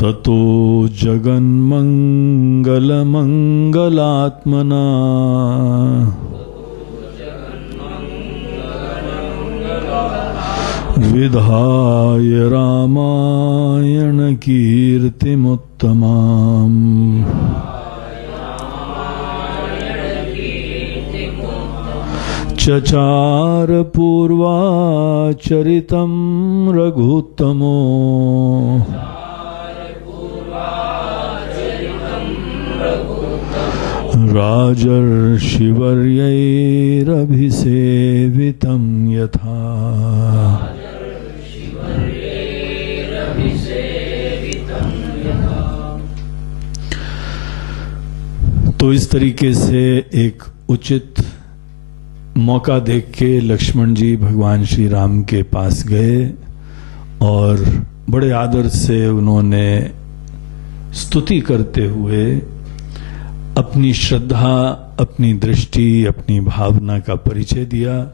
ततो जगन्मङ्गलमङ्गलात्मना विधाय रामायण कीर्तिमुत्तमाम् चचार पूर्वाचरितं रघुत्तमो राजर्षिवर्यैरभिसेवितं यथा। तो इस तरीके से एक उचित मौका देख के लक्ष्मण जी भगवान श्री राम के पास गए और बड़े आदर से उन्होंने स्तुति करते हुए अपनी श्रद्धा, अपनी दृष्टि, अपनी भावना का परिचय दिया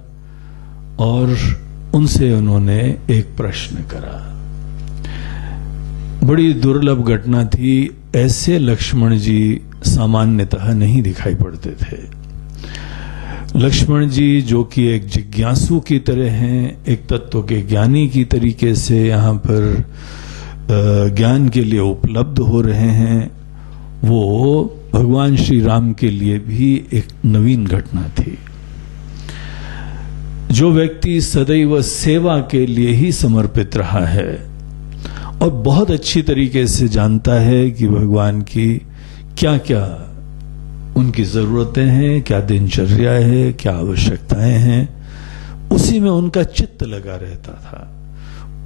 और उनसे उन्होंने एक प्रश्न करा। बड़ी दुर्लभ घटना थी, ऐसे लक्ष्मण जी सामान्यतः नहीं दिखाई पड़ते थे। लक्ष्मण जी जो कि एक जिज्ञासु की तरह हैं, एक तत्व के ज्ञानी की तरीके से यहाँ पर ज्ञान के लिए उपलब्ध हो रहे हैं, वो भगवान श्री राम के लिए भी एक नवीन घटना थी। जो व्यक्ति सदैव सेवा के लिए ही समर्पित रहा है और बहुत अच्छी तरीके से जानता है कि भगवान की क्या क्या उनकी जरूरतें हैं, क्या दिनचर्या है, क्या आवश्यकताएं हैं, उसी में उनका चित्त लगा रहता था।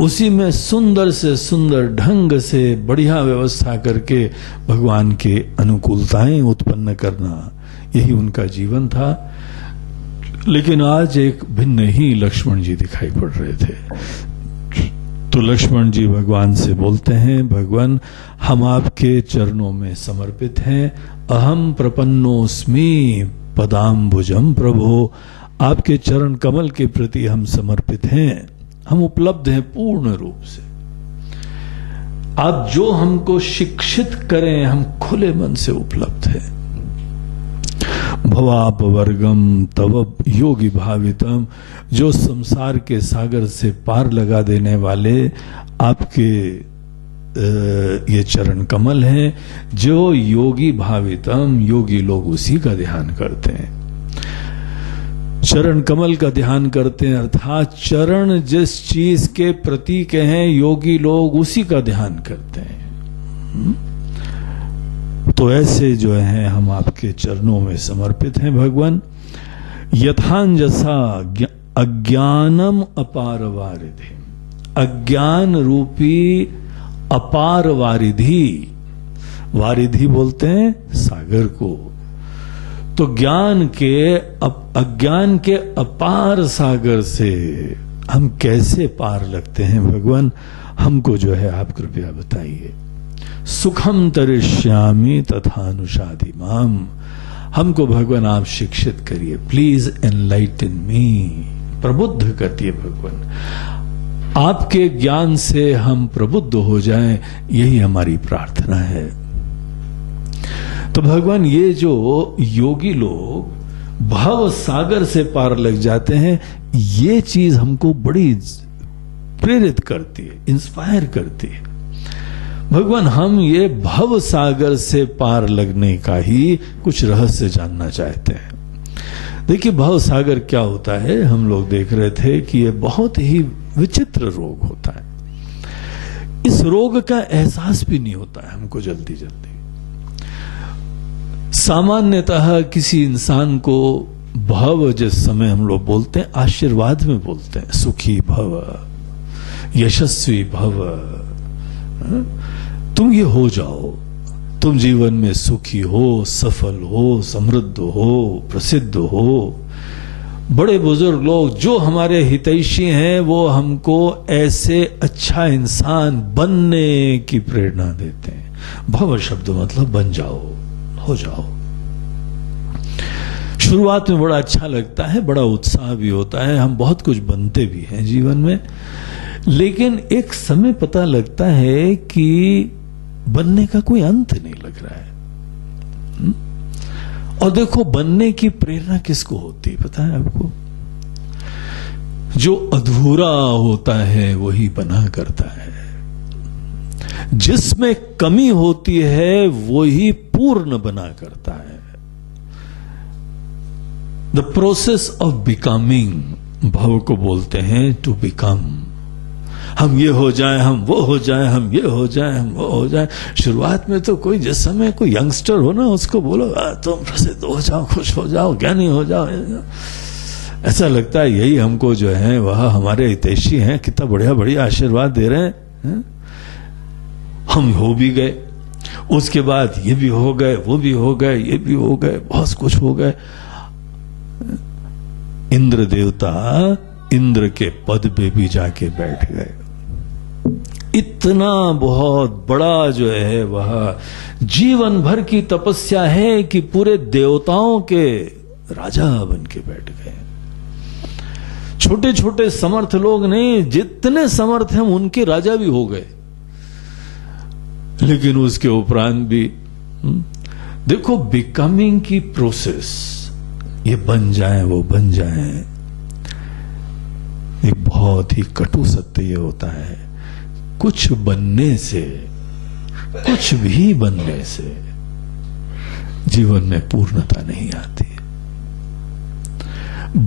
उसी में सुंदर से सुंदर ढंग से बढ़िया व्यवस्था करके भगवान के अनुकूलताएं उत्पन्न करना, यही उनका जीवन था। लेकिन आज एक भिन्न ही लक्ष्मण जी दिखाई पड़ रहे थे। तो लक्ष्मण जी भगवान से बोलते हैं, भगवान हम आपके चरणों में समर्पित हैं। अहम प्रपन्नोस्मि पदाम्बुजम प्रभो, आपके चरण कमल के प्रति हम समर्पित हैं, हम उपलब्ध हैं पूर्ण रूप से। आप जो हमको शिक्षित करें हम खुले मन से उपलब्ध हैं। भवापवर्गम तव योगी भावितम, जो संसार के सागर से पार लगा देने वाले आपके ये चरण कमल हैं। जो योगी भावितम, योगी लोग उसी का ध्यान करते हैं, चरण कमल का ध्यान करते हैं, अर्थात चरण जिस चीज के प्रतीक हैं योगी लोग उसी का ध्यान करते हैं। तो ऐसे जो हैं हम आपके चरणों में समर्पित हैं भगवान। यथांजसा अज्ञानम अपार वारिधि, अज्ञान रूपी अपार वारिधि, वारिधि बोलते हैं सागर को। तो ज्ञान के अज्ञान के अपार सागर से हम कैसे पार लगते हैं भगवान, हमको जो है आप कृपया बताइए। सुखम तरिष्यामि तथानुशाधि माम, हमको भगवान आप शिक्षित करिए, प्लीज एनलाइटन मी, प्रबुद्ध करती भगवान। आपके ज्ञान से हम प्रबुद्ध हो जाएं, यही हमारी प्रार्थना है। तो भगवान ये जो योगी लोग भव सागर से पार लग जाते हैं, ये चीज हमको बड़ी प्रेरित करती है, इंस्पायर करती है। भगवान हम ये भव सागर से पार लगने का ही कुछ रहस्य जानना चाहते हैं। देखिए भव सागर क्या होता है, हम लोग देख रहे थे कि ये बहुत ही विचित्र रोग होता है। इस रोग का एहसास भी नहीं होता है हमको जल्दी जल्दी। सामान्यतः किसी इंसान को भव जिस समय हम लोग बोलते हैं आशीर्वाद में बोलते हैं, सुखी भव, यशस्वी भव, तुम ये हो जाओ, तुम जीवन में सुखी हो, सफल हो, समृद्ध हो, प्रसिद्ध हो। बड़े बुजुर्ग लोग जो हमारे हितैषी हैं वो हमको ऐसे अच्छा इंसान बनने की प्रेरणा देते हैं। भव शब्द मतलब बन जाओ, हो जाओ। शुरुआत में बड़ा अच्छा लगता है, बड़ा उत्साह भी होता है, हम बहुत कुछ बनते भी हैं जीवन में। लेकिन एक समय पता लगता है कि बनने का कोई अंत नहीं लग रहा है। और देखो, बनने की प्रेरणा किसको होती है पता है आपको? जो अधूरा होता है वही बना करता है, जिसमें कमी होती है वही पूर्ण बना करता है। द प्रोसेस ऑफ बिकमिंग भव को बोलते हैं टू बिकम। हम ये हो जाए, हम वो हो जाए, हम ये हो जाए, हम वो हो जाए। शुरुआत में तो कोई, जिस समय कोई यंगस्टर हो ना, उसको बोलो तुम प्रसिद्ध हो जाओ, खुश हो जाओ, ज्ञानी हो जाओ, ऐसा लगता है यही हमको जो है वह हमारे हितैषी हैं, कितना बढ़िया बढ़िया आशीर्वाद दे रहे हैं। हम हो भी गए, उसके बाद ये भी हो गए, वो भी हो गए, ये भी हो गए, बहुत कुछ हो गए। इंद्र देवता इंद्र के पद पे भी जाके बैठ गए। इतना बहुत बड़ा जो है वह जीवन भर की तपस्या है कि पूरे देवताओं के राजा बन के बैठ गए। छोटे छोटे समर्थ लोग नहीं, जितने समर्थ हैं उनके राजा भी हो गए। लेकिन उसके उपरांत भी देखो, बिकमिंग की प्रोसेस, ये बन जाए वो बन जाए, एक बहुत ही कटु सत्य ये होता है, कुछ बनने से, कुछ भी बनने से जीवन में पूर्णता नहीं आती।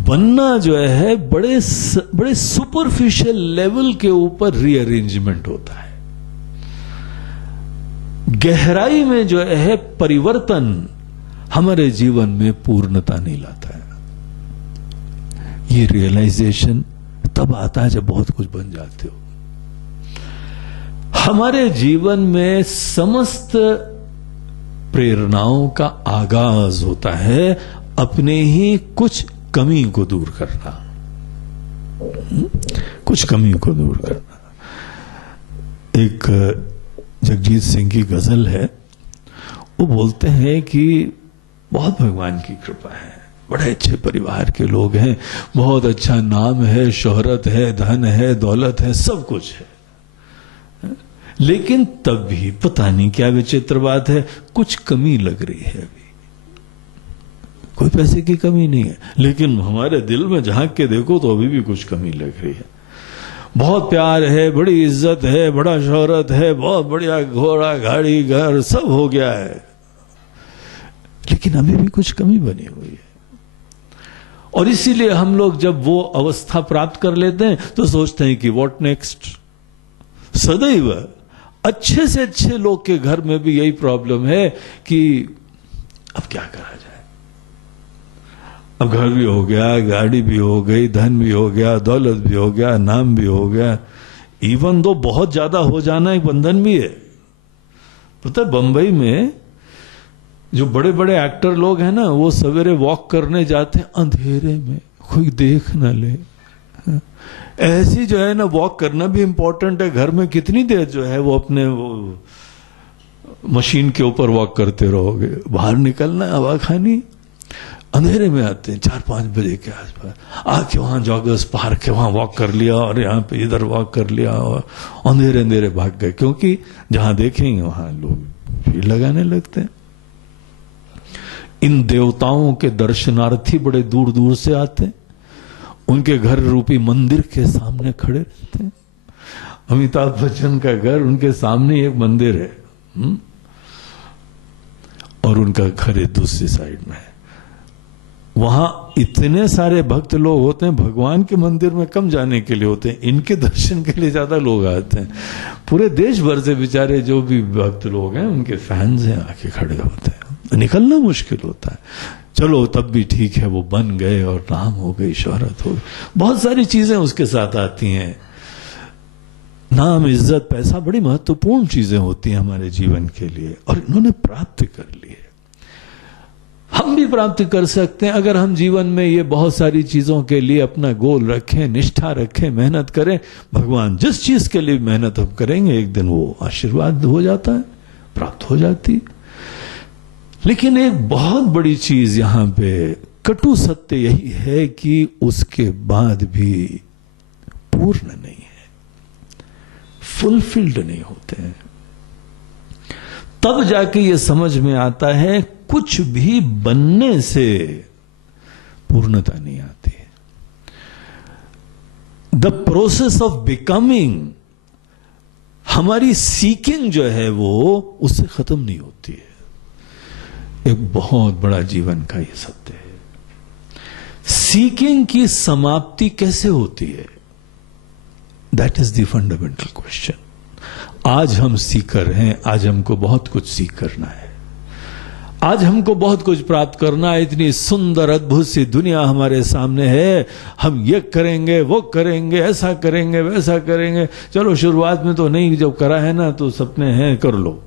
बनना जो है बड़े सुपरफिशियल लेवल के ऊपर रीअरेंजमेंट होता है। गहराई में जो है परिवर्तन हमारे जीवन में पूर्णता नहीं लाता है। ये रियलाइजेशन तब आता है जब बहुत कुछ बन जाते हो। हमारे जीवन में समस्त प्रेरणाओं का आगाज होता है अपने ही कुछ कमी को दूर करना, कुछ कमी को दूर करना। एक जगजीत सिंह की गजल है, वो बोलते हैं कि बहुत भगवान की कृपा है, बड़े अच्छे परिवार के लोग हैं, बहुत अच्छा नाम है, शोहरत है, धन है, दौलत है, सब कुछ है, लेकिन तब भी पता नहीं क्या विचित्र बात है, कुछ कमी लग रही है। अभी कोई पैसे की कमी नहीं है, लेकिन हमारे दिल में झांक के देखो तो अभी भी कुछ कमी लग रही है। बहुत प्यार है, बड़ी इज्जत है, बड़ा शोहरत है, बहुत बढ़िया घोड़ा गाड़ी घर सब हो गया है, लेकिन अभी भी कुछ कमी बनी हुई है। और इसीलिए हम लोग जब वो अवस्था प्राप्त कर लेते हैं तो सोचते हैं कि व्हाट नेक्स्ट। सदैव अच्छे से अच्छे लोग के घर में भी यही प्रॉब्लम है कि अब क्या करा जाए। अब घर भी हो गया, गाड़ी भी हो गई, धन भी हो गया, दौलत भी हो गया, नाम भी हो गया, इवन दो बहुत ज्यादा हो जाना एक बंधन भी है। पता है बंबई में जो बड़े बड़े एक्टर लोग हैं ना, वो सवेरे वॉक करने जाते हैं अंधेरे में, कोई देख ना ले। ऐसी जो है ना, वॉक करना भी इंपॉर्टेंट है। घर में कितनी देर जो है वो अपने वो मशीन के ऊपर वॉक करते रहोगे, बाहर निकलना है, हवा खानी। अंधेरे में आते हैं 4-5 बजे के आसपास, आके वहां जॉगर्स पार्क है, वहां वॉक कर लिया और यहाँ पे इधर वॉक कर लिया और अंधेरे अंधेरे भाग गए, क्योंकि जहां देखेंगे वहां लोग भीड़ लगाने लगते हैं। इन देवताओं के दर्शनार्थी बड़े दूर दूर से आते हैं, उनके घर रूपी मंदिर के सामने खड़े रहते हैं। अमिताभ बच्चन का घर, उनके सामने एक मंदिर है और उनका घर है दूसरी साइड में। वहां इतने सारे भक्त लोग होते हैं, भगवान के मंदिर में कम जाने के लिए होते हैं, इनके दर्शन के लिए ज्यादा लोग आते हैं। पूरे देश भर से बेचारे जो भी भक्त लोग हैं उनके फैंस हैं, आके खड़े होते हैं। निकलना मुश्किल होता है। चलो तब भी ठीक है, वो बन गए और नाम हो गई, शोहरत हो गई, बहुत सारी चीजें उसके साथ आती हैं। नाम, इज्जत, पैसा बड़ी महत्वपूर्ण चीजें होती हैं हमारे जीवन के लिए, और इन्होंने प्राप्त कर लिए। हम भी प्राप्त कर सकते हैं अगर हम जीवन में ये बहुत सारी चीजों के लिए अपना गोल रखें, निष्ठा रखें, मेहनत करें। भगवान जिस चीज के लिए मेहनत हम करेंगे, एक दिन वो आशीर्वाद हो जाता है, प्राप्त हो जाती है। लेकिन एक बहुत बड़ी चीज यहां पे कटु सत्य यही है कि उसके बाद भी पूर्ण नहीं है, फुलफिल्ड नहीं होते हैं। तब जाके ये समझ में आता है कुछ भी बनने से पूर्णता नहीं आती है। द प्रोसेस ऑफ बिकमिंग, हमारी सीकिंग जो है वो उससे खत्म नहीं होती है। एक बहुत बड़ा जीवन का ये सत्य है। सीकिंग की समाप्ति कैसे होती है? That is the fundamental question. आज हम सीकर हैं, आज हमको बहुत कुछ सीख करना है, आज हमको बहुत कुछ प्राप्त करना है। इतनी सुंदर अद्भुत सी दुनिया हमारे सामने है, हम ये करेंगे वो करेंगे, ऐसा करेंगे वैसा करेंगे। चलो शुरुआत में तो नहीं, जब करा है ना तो सपने हैं, कर लो।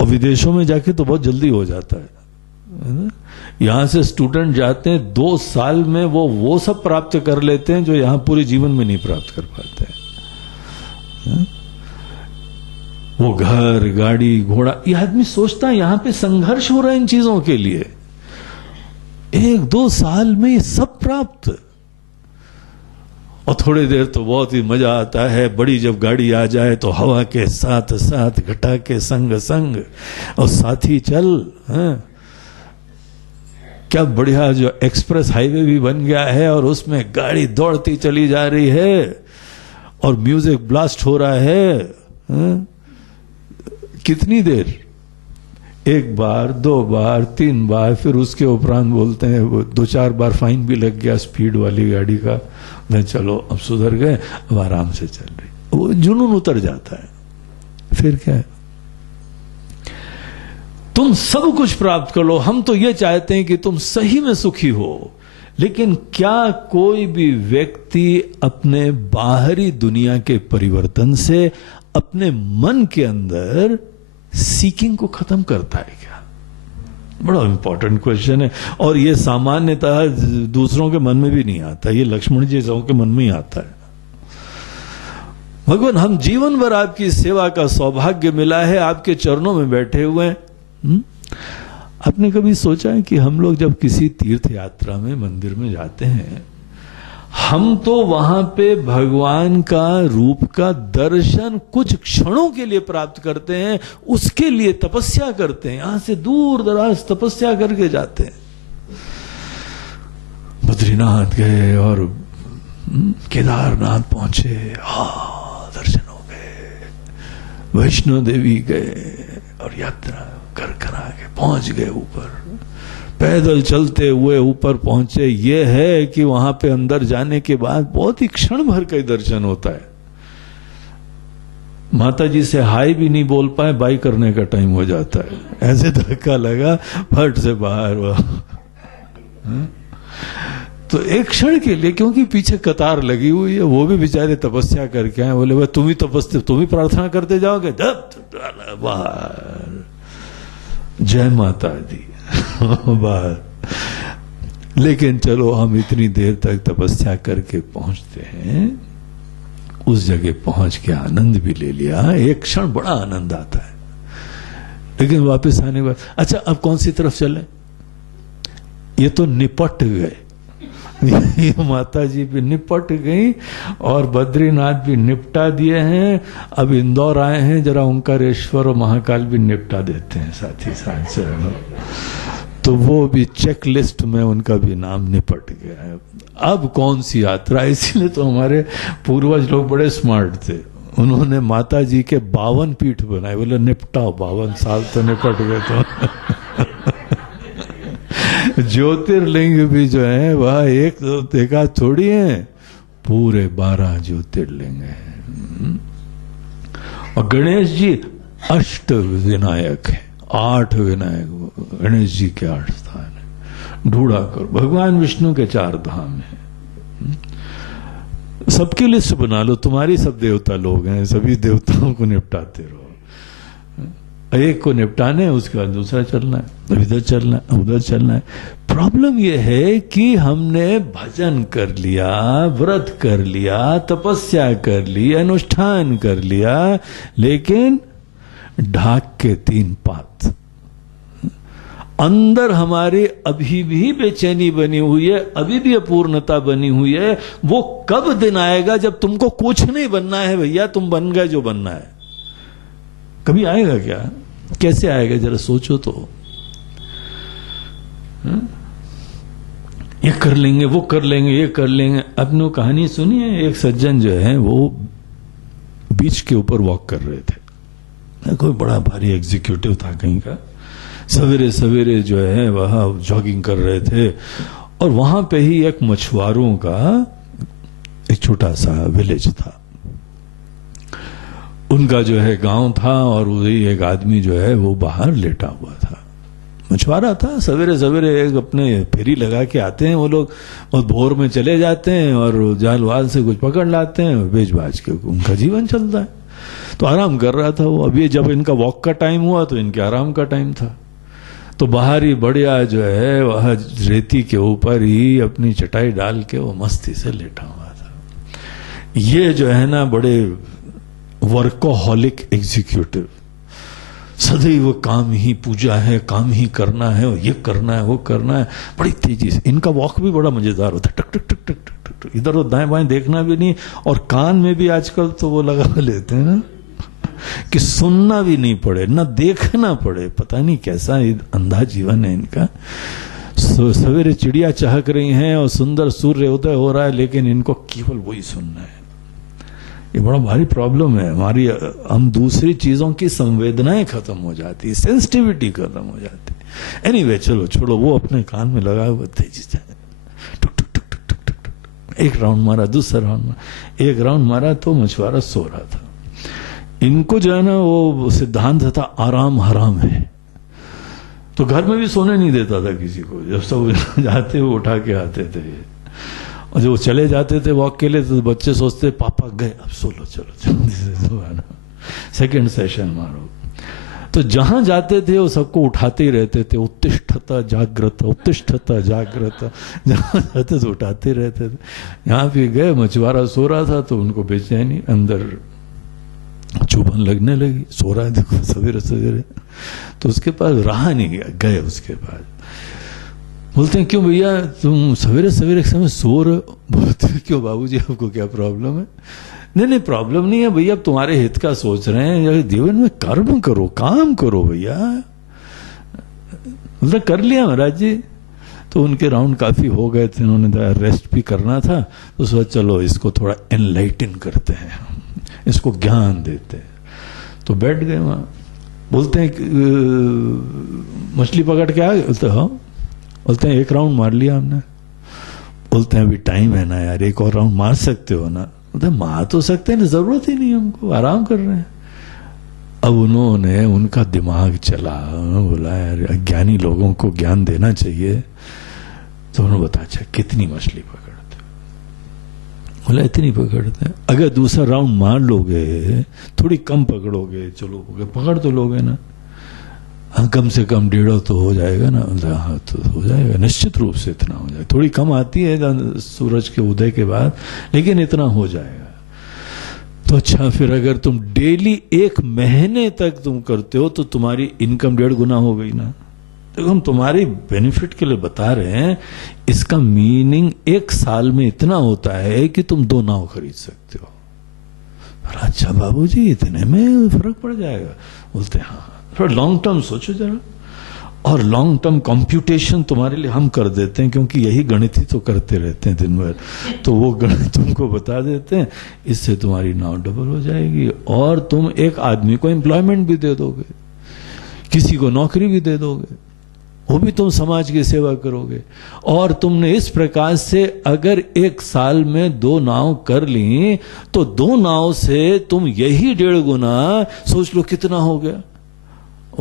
और विदेशों में जाके तो बहुत जल्दी हो जाता है ना? यहां से स्टूडेंट जाते हैं 2 साल में वो सब प्राप्त कर लेते हैं जो यहां पूरे जीवन में नहीं प्राप्त कर पाते हैं। वो घर, गाड़ी, घोड़ा, ये आदमी सोचता है यहां पे संघर्ष हो रहा है इन चीजों के लिए, 1-2 साल में ये सब प्राप्त। और थोड़ी देर तो बहुत ही मजा आता है, बड़ी जब गाड़ी आ जाए तो हवा के साथ साथ, घटा के संग संग, और साथी चल। क्या बढ़िया जो एक्सप्रेस हाईवे भी बन गया है और उसमें गाड़ी दौड़ती चली जा रही है और म्यूजिक ब्लास्ट हो रहा है। कितनी देर? 1 बार, 2 बार, 3 बार, फिर उसके उपरांत बोलते हैं वो 2-4 बार फाइन भी लग गया स्पीड वाली गाड़ी का। नहीं, चलो अब सुधर गए, अब आराम से चल रही। वो जुनून उतर जाता है। फिर क्या है? तुम सब कुछ प्राप्त कर लो, हम तो ये चाहते हैं कि तुम सही में सुखी हो। लेकिन क्या कोई भी व्यक्ति अपने बाहरी दुनिया के परिवर्तन से अपने मन के अंदर सीकिंग को खत्म करता है क्या? बड़ा इंपॉर्टेंट क्वेश्चन है। और ये सामान्यतः दूसरों के मन में भी नहीं आता, ये लक्ष्मण जी के मन में ही आता है। भगवान, हम जीवन भर आपकी सेवा का सौभाग्य मिला है, आपके चरणों में बैठे हुए हैं। आपने कभी सोचा है कि हम लोग जब किसी तीर्थ यात्रा में, मंदिर में जाते हैं, हम तो वहां पे भगवान का रूप का दर्शन कुछ क्षणों के लिए प्राप्त करते हैं, उसके लिए तपस्या करते हैं, यहां से दूर दराज तपस्या करके जाते हैं। बद्रीनाथ गए और केदारनाथ पहुंचे, दर्शन हो गए। वैष्णो देवी गए और यात्रा कर आगे पहुंच गए ऊपर, पैदल चलते हुए ऊपर पहुंचे। ये है कि वहां पे अंदर जाने के बाद बहुत ही क्षण भर का दर्शन होता है। माता जी से हाय भी नहीं बोल पाए, बाई करने का टाइम हो जाता है। ऐसे धक्का लगा, फट से बाहर हुआ। तो एक क्षण के लिए, क्योंकि पीछे कतार लगी हुई है, वो भी बेचारे तपस्या करके आए। बोले भाई तुम ही प्रार्थना करते जाओगे, बाहर जय माता दी बाहर। लेकिन चलो हम इतनी देर तक तपस्या करके पहुंचते हैं, उस जगह पहुंच के आनंद भी ले लिया। एक क्षण बड़ा आनंद आता है, लेकिन वापस आने के बाद अच्छा अब कौन सी तरफ चले? ये तो निपट गए। ये माता जी भी निपट गई और बद्रीनाथ भी निपटा दिए हैं। अब इंदौर आए हैं, जरा ओंकारेश्वर और महाकाल भी निपटा देते हैं साथ ही साथ से। तो वो भी चेक लिस्ट में उनका भी नाम निपट गया है। अब कौन सी यात्रा? इसीलिए तो हमारे पूर्वज लोग बड़े स्मार्ट थे, उन्होंने माता जी के 52 पीठ बनाए। बोले निपटाओ, 52 साल तो निपट गए। तो ज्योतिर्लिंग भी जो है वह एक देखा थोड़ी है, पूरे 12 ज्योतिर्लिंग है। और गणेश जी 8 विनायक है, 8 विनायक गणेश जी के 8 स्थान है। ढूंढा करो, भगवान विष्णु के 4 धाम है। सबकी लिस्ट बना लो, तुम्हारी सब देवता लोग हैं, सभी देवताओं को निपटाते रहो। एक को निपटाने, उसके बाद दूसरा चलना है, इधर चलना है, उधर चलना है। प्रॉब्लम यह है कि हमने भजन कर लिया, व्रत कर लिया, तपस्या कर ली, अनुष्ठान कर लिया, लेकिन ढाक के 3 पात अंदर हमारे अभी भी बेचैनी बनी हुई है, अभी भी अपूर्णता बनी हुई है। वो कब दिन आएगा जब तुमको कुछ नहीं बनना है भैया, तुम बन गए जो बनना है। कभी आएगा क्या? कैसे आएगा जरा सोचो तो। ये कर लेंगे, वो कर लेंगे, ये कर लेंगे। आपने वो कहानी सुनी है, एक सज्जन जो है वो बीच के ऊपर वॉक कर रहे थे, कोई बड़ा भारी एग्जीक्यूटिव था कहीं का, सवेरे सवेरे जो है वह जॉगिंग कर रहे थे, और वहां पे ही एक मछुआरों का एक छोटा सा विलेज था, उनका जो है गांव था, और वही एक आदमी जो है वो बाहर लेटा हुआ था, मछुआरा था। सवेरे सवेरे एक अपने फेरी लगा के आते हैं वो लोग, और भोर में चले जाते हैं और जाल वाल से कुछ पकड़ लाते हैं, बेच बाज के उनका जीवन चलता है। तो आराम कर रहा था वो। अभी जब इनका वॉक का टाइम हुआ तो इनके आराम का टाइम था, तो बाहर ही बढ़िया जो है वह रेती के ऊपर ही अपनी चटाई डाल के वो मस्ती से लेटा हुआ था। ये जो है ना बड़े वर्कोहॉलिक एग्जीक्यूटिव, सदैव काम ही पूजा है, काम ही करना है, ये करना है, वो करना है, बड़ी तेजी से। इनका वॉक भी बड़ा मजेदार होता है, टक टक टक टक टक टक, इधर उधर दाएं बाएं देखना भी नहीं, और कान में भी आजकल तो वो लगा लेते हैं ना कि सुनना भी नहीं पड़े, ना देखना पड़े। पता नहीं कैसा अंधा जीवन है इनका। सवेरे चिड़िया चहक रही हैं और सुंदर सूर्य उदय हो रहा है, लेकिन इनको केवल वही सुनना है। ये बड़ा भारी प्रॉब्लम है हमारी। हम दूसरी चीजों की संवेदनाएं खत्म हो जाती, सेंसिटिविटी खत्म हो जाती। एनीवे चलो छोड़ो, वो अपने कान में लगा हुआ तेजी से टुक टुक टुक टुक टुक टुक टुक, एक राउंड मारा, दूसरा राउंड मारा, एक राउंड मारा तो मछुआरा सो रहा था। इनको जो है ना वो सिद्धांत था आराम हराम है, तो घर में भी सोने नहीं देता था किसी को। जब सब जाते वो उठा के आते थे, और जब वो चले जाते थे वॉक के लिए तो बच्चे सोचते पापा गए, अब सो लो, चलो जल्दी से सो आना, सेकेंड सेशन मारो। तो जहां जाते थे वो सबको उठाते ही रहते थे, उत्तिष्ठता जागृत, उत्तिष्ठता जागृत, जहां जाते तो उठाते रहते थे। यहाँ भी गए, मछुआरा सो रहा था तो उनको बेचैनी, अंदर चुभन लगने लगी, सो रहा है देखो सवेरे सवेरे, तो उसके पास रहा नहीं गया, गए उसके पास। बोलते हैं क्यों भैया तुम सवेरे सवेरे समय सो रहे हो? बोलते हैं क्यों बाबूजी आपको क्या प्रॉब्लम है? नहीं नहीं प्रॉब्लम नहीं है भैया, अब तुम्हारे हित का सोच रहे हैं, जीवन में कर्म करो, काम करो भैया। बोलते कर लिया महाराज जी। तो उनके राउंड काफी हो गए थे, उन्होंने रेस्ट भी करना था, तो सोचा चलो इसको थोड़ा एनलाइटन करते हैं, इसको ज्ञान देते हैं। तो बैठ गए वहां। बोलते हैं मछली पकड़ के आ गए? बोलते हाँ। बोलते हैं एक राउंड मार लिया हमने। बोलते हैं अभी टाइम है ना यार, एक और राउंड मार सकते हो ना? बोलते हैं मार तो सकते हैं ना, जरूरत ही नहीं, हमको आराम कर रहे हैं। अब उन्होंने, उनका दिमाग चला, उन्होंने बोला यार अज्ञानी लोगों को ज्ञान देना चाहिए। तो उन्होंने बताया अच्छा कितनी मछली पकड़ते? बोला इतनी पकड़ते हैं। अगर दूसरा राउंड मार लोगे, थोड़ी कम पकड़ोगे, चलो पकड़ तो लोगे ना? हाँ कम से कम 1.5 तो हो जाएगा ना? हाँ तो हो जाएगा, निश्चित रूप से इतना हो जाएगा। थोड़ी कम आती है सूरज के उदय के बाद, लेकिन इतना हो जाएगा। तो अच्छा फिर अगर तुम डेली 1 महीने तक तुम करते हो तो तुम्हारी इनकम 1.5 गुना हो गई ना। देखो हम तुम्हारी बेनिफिट के लिए बता रहे हैं, इसका मीनिंग 1 साल में इतना होता है कि तुम 2 नाव खरीद सकते हो। अच्छा बाबूजी इतने में फर्क पड़ जाएगा? बोलते हाँ। थोड़ा लॉन्ग टर्म सोचो जरा, और लॉन्ग टर्म कंप्यूटेशन तुम्हारे लिए हम कर देते हैं, क्योंकि यही गणित ही तो करते रहते हैं दिन भर, तो वो गणित तुमको बता देते हैं। इससे तुम्हारी नाव डबल हो जाएगी, और तुम एक आदमी को एम्प्लॉयमेंट भी दे दोगे, किसी को नौकरी भी दे दोगे, वो भी तुम समाज की सेवा करोगे। और तुमने इस प्रकार से अगर 1 साल में 2 नाव कर ली, तो 2 नाव से तुम यही 1.5 गुना, सोच लो कितना हो गया।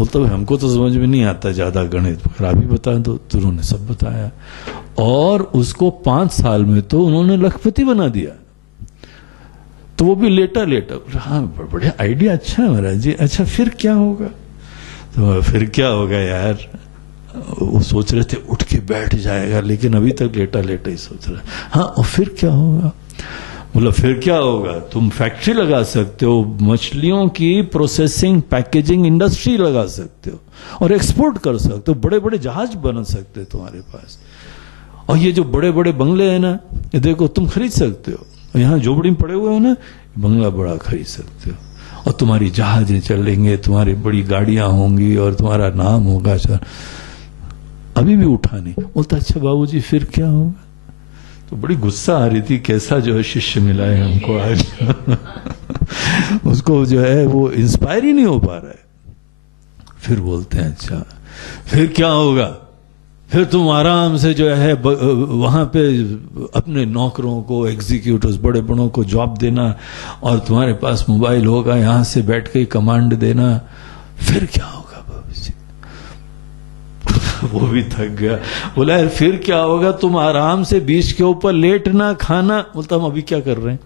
तो हमको तो समझ में नहीं आता ज्यादा गणित, पर आप ही बता दो। तो उन्होंने सब बताया, और उसको 5 साल में तो उन्होंने लखपति बना दिया। तो वो भी लेटा लेटा, हाँ बढ़िया आइडिया, अच्छा है महाराज जी, अच्छा फिर क्या होगा? तो फिर क्या होगा यार, वो सोच रहे थे उठ के बैठ जाएगा, लेकिन अभी तक लेटा लेटा ही सोच रहा है। हाँ और फिर क्या होगा? बोला फिर क्या होगा, तुम फैक्ट्री लगा सकते हो, मछलियों की प्रोसेसिंग पैकेजिंग इंडस्ट्री लगा सकते हो, और एक्सपोर्ट कर सकते हो, बड़े बड़े जहाज बना सकते हो तुम्हारे पास। और ये जो बड़े बड़े बंगले हैं ना, ये देखो तुम खरीद सकते हो। यहाँ झोपड़ी में पड़े हुए हो ना, बंगला बड़ा खरीद सकते हो। और तुम्हारी जहाजें चलेंगे, तुम्हारी बड़ी गाड़ियां होंगी और तुम्हारा नाम होगा सर। अभी भी उठा नहीं। बोलता अच्छा बाबूजी फिर क्या होगा? तो बड़ी गुस्सा आ रही थी, कैसा जो है शिष्य मिला है हमको आज। उसको जो है वो इंस्पायर ही नहीं हो पा रहा है। फिर बोलते हैं अच्छा फिर क्या होगा? फिर तुम आराम से जो है वहां पे अपने नौकरों को, एग्जीक्यूटिव्स, बड़े बड़ों को जॉब देना और तुम्हारे पास मोबाइल होगा, यहां से बैठ के कमांड देना। फिर क्या होगा बाबूजी? वो भी थक गया। बोला यार फिर क्या होगा? तुम आराम से बीच के ऊपर लेटना, खाना। बोलता हम अभी क्या कर रहे हैं?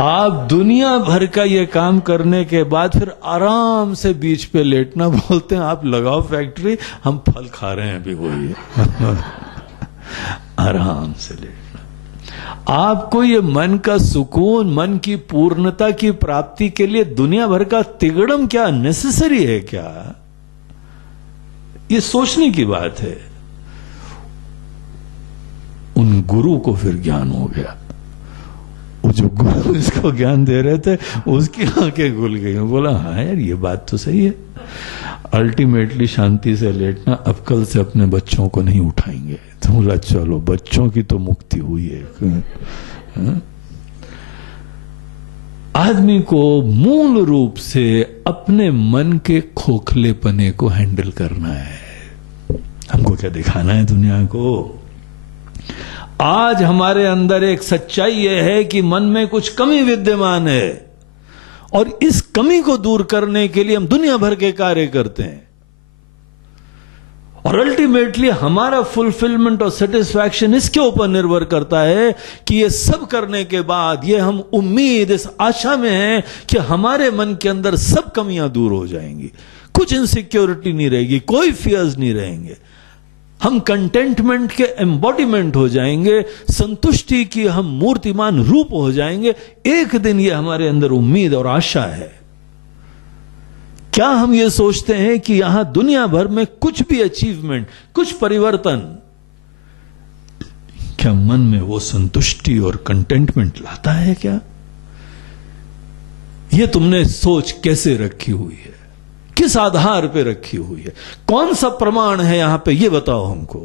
आप दुनिया भर का ये काम करने के बाद फिर आराम से बीच पे लेटना। बोलते हैं आप लगाओ फैक्ट्री, हम फल खा रहे हैं अभी वही। आराम से लेटना। आपको ये मन का सुकून, मन की पूर्णता की प्राप्ति के लिए दुनिया भर का तिगड़म क्या नेसेसरी है क्या? ये सोचने की बात है। उन गुरु को फिर ज्ञान हो गया। वो जो गुरु इसको ज्ञान दे रहे थे उसकी आंखें खुल गई। बोला हाँ यार ये बात तो सही है। अल्टीमेटली शांति से लेटना। अब कल से अपने बच्चों को नहीं उठाएंगे। तो बोला चलो बच्चों की तो मुक्ति हुई है। आदमी को मूल रूप से अपने मन के खोखलेपने को हैंडल करना है। हमको क्या दिखाना है दुनिया को? आज हमारे अंदर एक सच्चाई यह है कि मन में कुछ कमी विद्यमान है और इस कमी को दूर करने के लिए हम दुनिया भर के कार्य करते हैं और अल्टीमेटली हमारा फुलफिलमेंट और सेटिस्फैक्शन इसके ऊपर निर्भर करता है कि ये सब करने के बाद ये हम उम्मीद, इस आशा में हैं कि हमारे मन के अंदर सब कमियां दूर हो जाएंगी, कुछ इनसिक्योरिटी नहीं रहेगी, कोई फियर्स नहीं रहेंगे, हम कंटेंटमेंट के एम्बॉडीमेंट हो जाएंगे, संतुष्टि की हम मूर्तिमान रूप हो जाएंगे। एक दिन ये हमारे अंदर उम्मीद और आशा है। क्या हम ये सोचते हैं कि यहां दुनिया भर में कुछ भी अचीवमेंट, कुछ परिवर्तन, क्या मन में वो संतुष्टि और कंटेंटमेंट लाता है क्या? ये तुमने सोच कैसे रखी हुई है? किस आधार पे रखी हुई है? कौन सा प्रमाण है यहां पे? ये बताओ हमको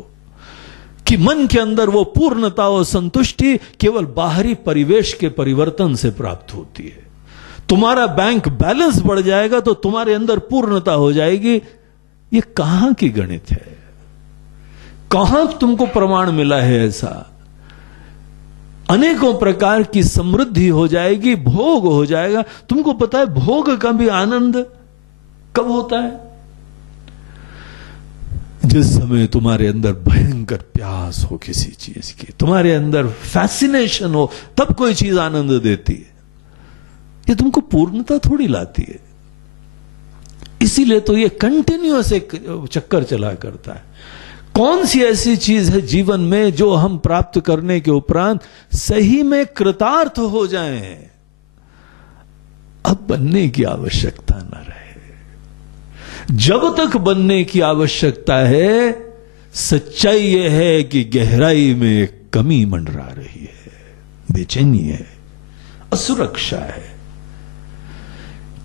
कि मन के अंदर वो पूर्णता और संतुष्टि केवल बाहरी परिवेश के परिवर्तन से प्राप्त होती है। तुम्हारा बैंक बैलेंस बढ़ जाएगा तो तुम्हारे अंदर पूर्णता हो जाएगी। ये कहां की गणित है? कहां तुमको प्रमाण मिला है ऐसा? अनेकों प्रकार की समृद्धि हो जाएगी, भोग हो जाएगा। तुमको पता है भोग का भी आनंद कब होता है? जिस समय तुम्हारे अंदर भयंकर प्यास हो किसी चीज की, तुम्हारे अंदर फैसिनेशन हो, तब कोई चीज आनंद देती है। ये तुमको पूर्णता थोड़ी लाती है। इसीलिए तो ये कंटिन्यूअस एक चक्कर चला करता है। कौन सी ऐसी चीज है जीवन में जो हम प्राप्त करने के उपरांत सही में कृतार्थ हो जाएं, अब बनने की आवश्यकता न रहे। जब तक बनने की आवश्यकता है, सच्चाई यह है कि गहराई में कमी मंडरा रही है, बेचैनी है, असुरक्षा है।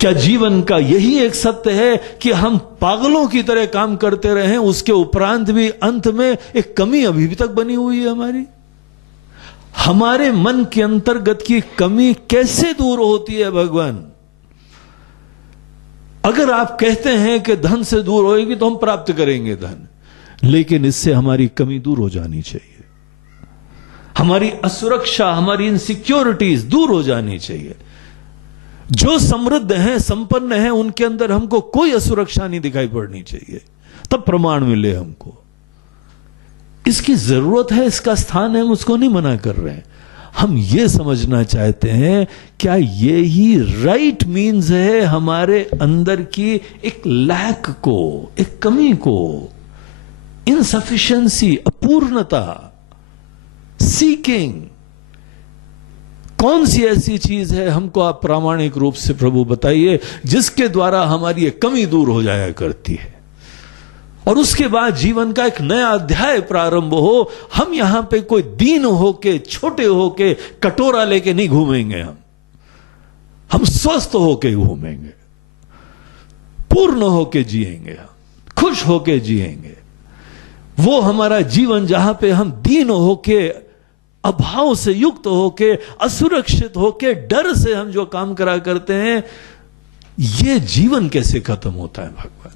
क्या जीवन का यही एक सत्य है कि हम पागलों की तरह काम करते रहे, उसके उपरांत भी अंत में एक कमी अभी भी तक बनी हुई है हमारी? हमारे मन के अंतर्गत की कमी कैसे दूर होती है भगवान? अगर आप कहते हैं कि धन से दूर होएगी तो हम प्राप्त करेंगे धन, लेकिन इससे हमारी कमी दूर हो जानी चाहिए, हमारी असुरक्षा, हमारी इनसिक्योरिटीज दूर हो जानी चाहिए। जो समृद्ध हैं, संपन्न हैं, उनके अंदर हमको कोई असुरक्षा नहीं दिखाई पड़नी चाहिए, तब प्रमाण मिले हमको। इसकी जरूरत है, इसका स्थान है, हम उसको नहीं मना कर रहे हैं। हम ये समझना चाहते हैं क्या ये ही राइट मीन्स है हमारे अंदर की एक लैक को, एक कमी को, इनसफिशिएंसी, अपूर्णता, सीकिंग। कौन सी ऐसी चीज है हमको आप प्रामाणिक रूप से प्रभु बताइए जिसके द्वारा हमारी ये कमी दूर हो जाया करती है और उसके बाद जीवन का एक नया अध्याय प्रारंभ हो। हम यहां पे कोई दीन होके, छोटे होके, कटोरा लेके नहीं घूमेंगे। हम हम स्वस्थ होके घूमेंगे, पूर्ण होके जिएंगे, खुश होके जिएंगे। वो हमारा जीवन जहां पे हम दीन होके, अभाव से युक्त होके, असुरक्षित होके, डर से हम जो काम करा करते हैं, ये जीवन कैसे खत्म होता है भगवान?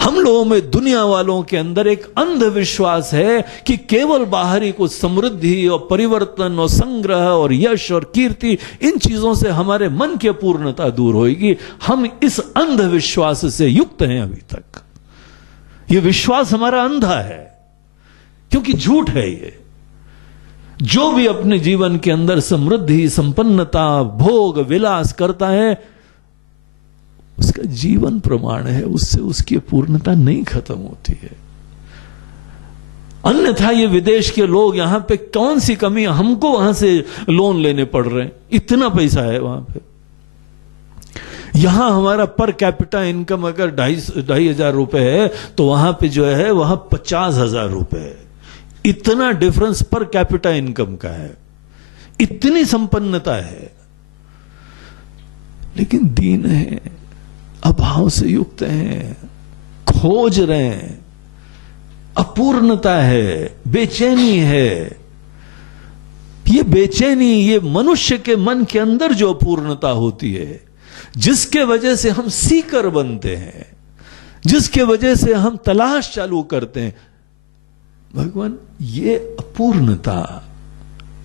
हम लोगों में, दुनिया वालों के अंदर एक अंधविश्वास है कि केवल बाहरी कुछ समृद्धि और परिवर्तन और संग्रह और यश और कीर्ति, इन चीजों से हमारे मन की पूर्णता दूर होगी। हम इस अंधविश्वास से युक्त हैं अभी तक। ये विश्वास हमारा अंधा है, क्योंकि झूठ है ये। जो भी अपने जीवन के अंदर समृद्धि, संपन्नता, भोग, विलास करता है, उसका जीवन प्रमाण है, उससे उसकी पूर्णता नहीं खत्म होती है। अन्यथा ये विदेश के लोग यहां पे कौन सी कमी, हमको वहां से लोन लेने पड़ रहे हैं, इतना पैसा है वहां पे। यहां हमारा पर कैपिटा इनकम अगर 2,500 रुपए है, तो वहां पे जो है वहां 50,000 रुपए है। इतना डिफरेंस पर कैपिटा इनकम का है, इतनी संपन्नता है। लेकिन दीन है, अभाव से युक्त हैं, खोज रहे हैं, अपूर्णता है, बेचैनी है। ये बेचैनी, ये मनुष्य के मन के अंदर जो अपूर्णता होती है, जिसके वजह से हम सीकर बनते हैं, जिसके वजह से हम तलाश चालू करते हैं, भगवान ये अपूर्णता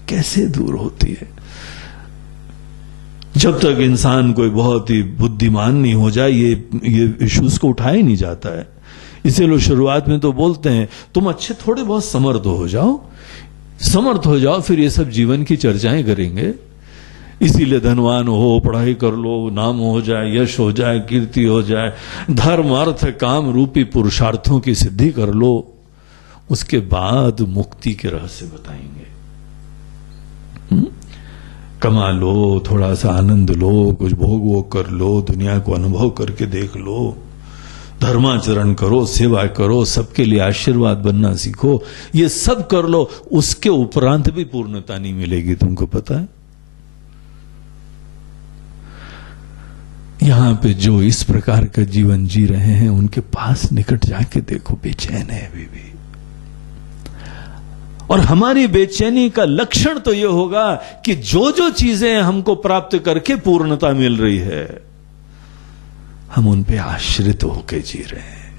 कैसे दूर होती है? जब तक इंसान कोई बहुत ही बुद्धिमान नहीं हो जाए, ये इश्यूज को उठाया ही नहीं जाता है। इसे लोग शुरुआत में तो बोलते हैं तुम अच्छे थोड़े बहुत समर्थ हो जाओ, समर्थ हो जाओ, फिर ये सब जीवन की चर्चाएं करेंगे। इसीलिए धनवान हो, पढ़ाई कर लो, नाम हो जाए, यश हो जाए, कीर्ति हो जाए, धर्म अर्थ काम रूपी पुरुषार्थों की सिद्धि कर लो, उसके बाद मुक्ति के रहस्य बताएंगे। कमा लो, थोड़ा सा आनंद लो, कुछ भोग वोग कर लो, दुनिया को अनुभव करके देख लो, धर्माचरण करो, सेवा करो, सबके लिए आशीर्वाद बनना सीखो, ये सब कर लो, उसके उपरांत भी पूर्णता नहीं मिलेगी। तुमको पता है, यहां पे जो इस प्रकार का जीवन जी रहे हैं, उनके पास निकट जाके देखो, बेचैन है अभी भी। और हमारी बेचैनी का लक्षण तो यह होगा कि जो जो चीजें हमको प्राप्त करके पूर्णता मिल रही है, हम उन पे आश्रित होके जी रहे हैं।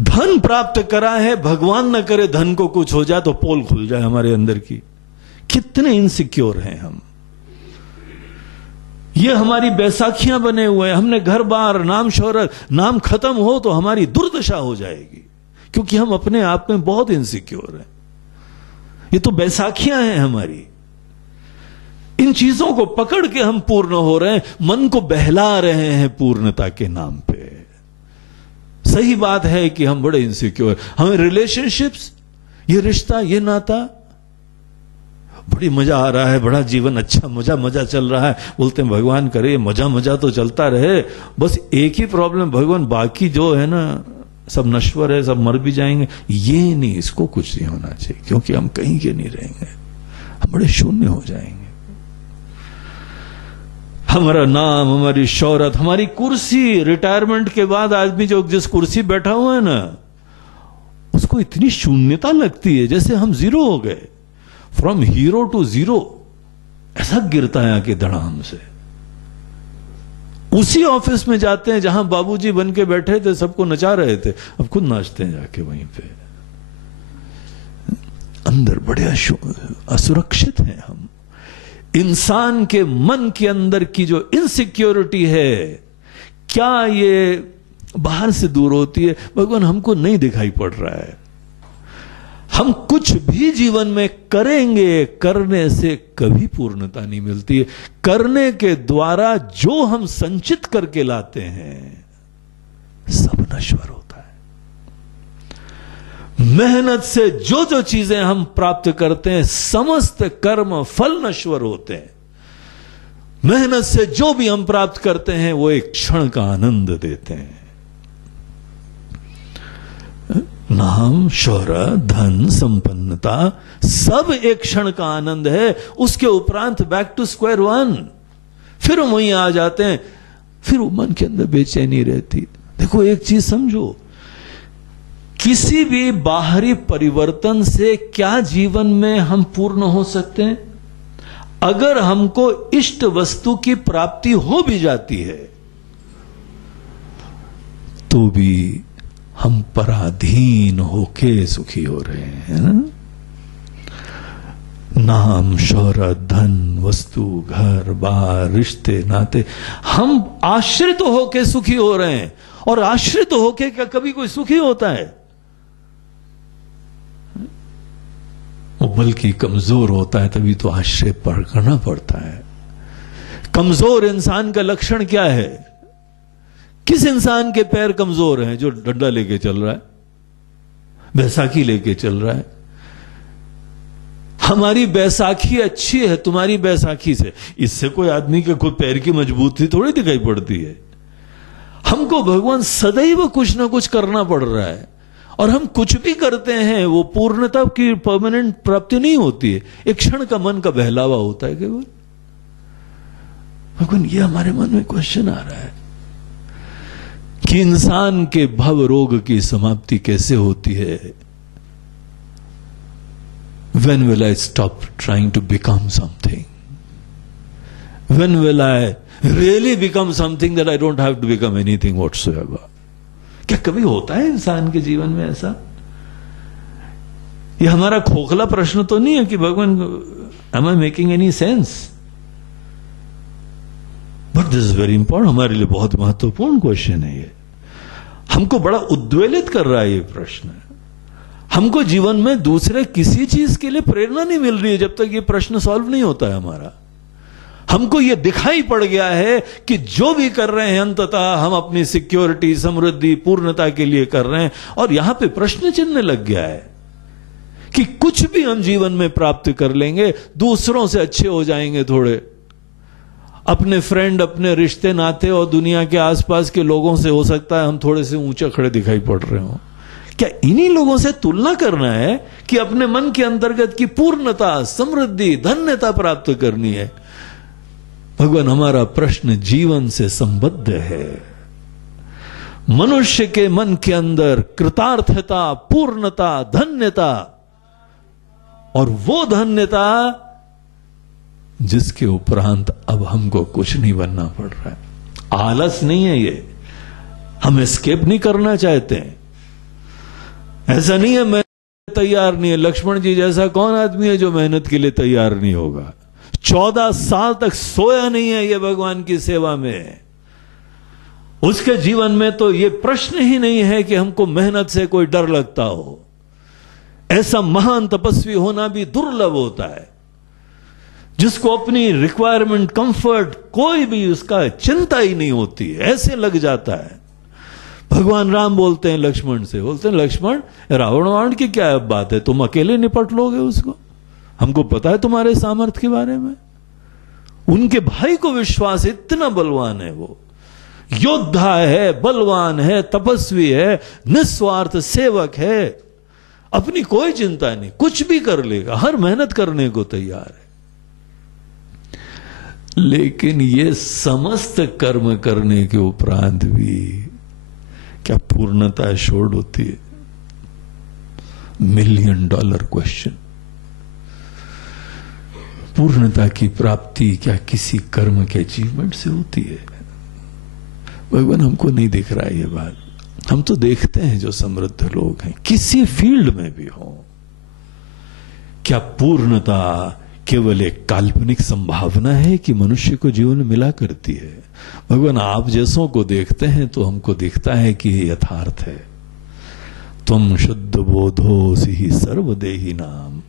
धन प्राप्त करा है, भगवान न करे धन को कुछ हो जाए तो पोल खुल जाए हमारे अंदर की। कितने इनसिक्योर हैं हम। ये हमारी बैसाखियां बने हुए हैं। हमने घर बार, नाम शोहरत, नाम खत्म हो तो हमारी दुर्दशा हो जाएगी, क्योंकि हम अपने आप में बहुत इनसिक्योर हैं। ये तो बैसाखियां हैं हमारी। इन चीजों को पकड़ के हम पूर्ण हो रहे हैं, मन को बहला रहे हैं पूर्णता के नाम पे। सही बात है कि हम बड़े इनसिक्योर, हमें रिलेशनशिप्स, ये रिश्ता, ये नाता, बड़ी मजा आ रहा है, बड़ा जीवन अच्छा मजा मजा चल रहा है। बोलते हैं भगवान करे मजा मजा तो चलता रहे, बस एक ही प्रॉब्लम भगवान, बाकी जो है ना सब नश्वर है, सब मर भी जाएंगे। ये नहीं, इसको कुछ नहीं होना चाहिए, क्योंकि हम कहीं के नहीं रहेंगे, हम बड़े शून्य हो जाएंगे। हमारा नाम, हमारी शौहरत, हमारी कुर्सी, रिटायरमेंट के बाद आदमी जो जिस कुर्सी बैठा हुआ है ना, उसको इतनी शून्यता लगती है जैसे हम जीरो हो गए, फ्रॉम हीरो टू जीरो, ऐसा गिरता है आके धड़ाम से। उसी ऑफिस में जाते हैं जहां बाबूजी बन के बैठे थे, सबको नचा रहे थे, अब खुद नाचते हैं जाके वहीं पे। अंदर बड़े असुरक्षित हैं हम। इंसान के मन के अंदर की जो इनसिक्योरिटी है, क्या ये बाहर से दूर होती है? भगवान हमको नहीं दिखाई पड़ रहा है। हम कुछ भी जीवन में करेंगे, करने से कभी पूर्णता नहीं मिलती है। करने के द्वारा जो हम संचित करके लाते हैं, सब नश्वर होता है। मेहनत से जो जो चीजें हम प्राप्त करते हैं, समस्त कर्म फल नश्वर होते हैं। मेहनत से जो भी हम प्राप्त करते हैं, वो एक क्षण का आनंद देते हैं। नाम, शोहरत, धन, संपन्नता सब एक क्षण का आनंद है। उसके उपरांत बैक टू स्क्वायर वन, फिर हम वहीं आ जाते हैं, फिर मन के अंदर बेचैनी रहती। देखो एक चीज समझो, किसी भी बाहरी परिवर्तन से क्या जीवन में हम पूर्ण हो सकते हैं? अगर हमको इष्ट वस्तु की प्राप्ति हो भी जाती है तो भी हम पराधीन होके सुखी हो रहे हैं ना? नाम, शोहरत, धन, वस्तु, घर बार, रिश्ते नाते, हम आश्रित होके सुखी हो रहे हैं। और आश्रित होके क्या कभी कोई सुखी होता है? वो बल्कि कमजोर होता है, तभी तो आश्रय करना पड़ता है। कमजोर इंसान का लक्षण क्या है? किस इंसान के पैर कमजोर हैं? जो डंडा लेके चल रहा है, बैसाखी लेके चल रहा है। हमारी बैसाखी अच्छी है तुम्हारी बैसाखी से, इससे कोई आदमी के खुद पैर की मजबूती थोड़ी दिखाई पड़ती है। हमको भगवान सदैव कुछ ना कुछ करना पड़ रहा है, और हम कुछ भी करते हैं वो पूर्णता की परमानेंट प्राप्ति नहीं होती है, एक क्षण का मन का बहलावा होता है केवल। भगवान ये हमारे मन में क्वेश्चन आ रहा है कि इंसान के भव रोग की समाप्ति कैसे होती है? When will I stop trying to become something? When will I really become something that I don't have to become anything whatsoever? क्या कभी होता है इंसान के जीवन में ऐसा? ये हमारा खोखला प्रश्न तो नहीं है कि भगवान am I making any sense? But this is very important, हमारे लिए बहुत महत्वपूर्ण क्वेश्चन है ये। हमको बड़ा उद्वेलित कर रहा है ये प्रश्न। हमको जीवन में दूसरे किसी चीज के लिए प्रेरणा नहीं मिल रही है जब तक ये प्रश्न सॉल्व नहीं होता है हमारा। हमको ये दिखाई पड़ गया है कि जो भी कर रहे हैं अंततः हम अपनी सिक्योरिटी, समृद्धि, पूर्णता के लिए कर रहे हैं। और यहां पे प्रश्न चिन्ह लग गया है कि कुछ भी हम जीवन में प्राप्त कर लेंगे, दूसरों से अच्छे हो जाएंगे थोड़े, अपने फ्रेंड, अपने रिश्ते नाते और दुनिया के आसपास के लोगों से हो सकता है हम थोड़े से ऊंचे खड़े दिखाई पड़ रहे हो। क्या इन्हीं लोगों से तुलना करना है कि अपने मन के अंतर्गत की पूर्णता, समृद्धि, धन्यता प्राप्त करनी है? भगवान हमारा प्रश्न जीवन से संबद्ध है। मनुष्य के मन के अंदर कृतार्थता, पूर्णता, धन्यता, और वो धन्यता जिसके उपरांत अब हमको कुछ नहीं बनना पड़ रहा है। आलस नहीं है ये, हम एस्केप नहीं करना चाहते हैं। ऐसा नहीं है मैं तैयार नहीं है। लक्ष्मण जी जैसा कौन आदमी है जो मेहनत के लिए तैयार नहीं होगा? 14 साल तक सोया नहीं है ये भगवान की सेवा में। उसके जीवन में तो ये प्रश्न ही नहीं है कि हमको मेहनत से कोई डर लगता हो। ऐसा महान तपस्वी होना भी दुर्लभ होता है जिसको अपनी रिक्वायरमेंट, कंफर्ट, कोई भी उसका चिंता ही नहीं होती है। ऐसे लग जाता है। भगवान राम बोलते हैं लक्ष्मण से, बोलते हैं लक्ष्मण रावण वावण की क्या बात है, तुम अकेले निपट लोगे उसको? हमको पता है तुम्हारे सामर्थ्य के बारे में। उनके भाई को विश्वास, इतना बलवान है वो, योद्धा है, बलवान है, तपस्वी है, निस्वार्थ सेवक है, अपनी कोई चिंता नहीं, कुछ भी कर लेगा, हर मेहनत करने को तैयार है। लेकिन ये समस्त कर्म करने के उपरांत भी क्या पूर्णता एश्योर्ड होती है? $1 मिलियन क्वेश्चन। पूर्णता की प्राप्ति क्या किसी कर्म के अचीवमेंट से होती है? भगवान हमको नहीं दिख रहा है ये बात। हम तो देखते हैं जो समृद्ध लोग हैं किसी फील्ड में भी हो, क्या पूर्णता केवल एक काल्पनिक संभावना है कि मनुष्य को जीवन में मिला करती है? भगवान आप जैसों को देखते हैं तो हमको दिखता है कि ये यथार्थ है। तुम शुद्ध बोधोसि ही सर्वदेही नाम।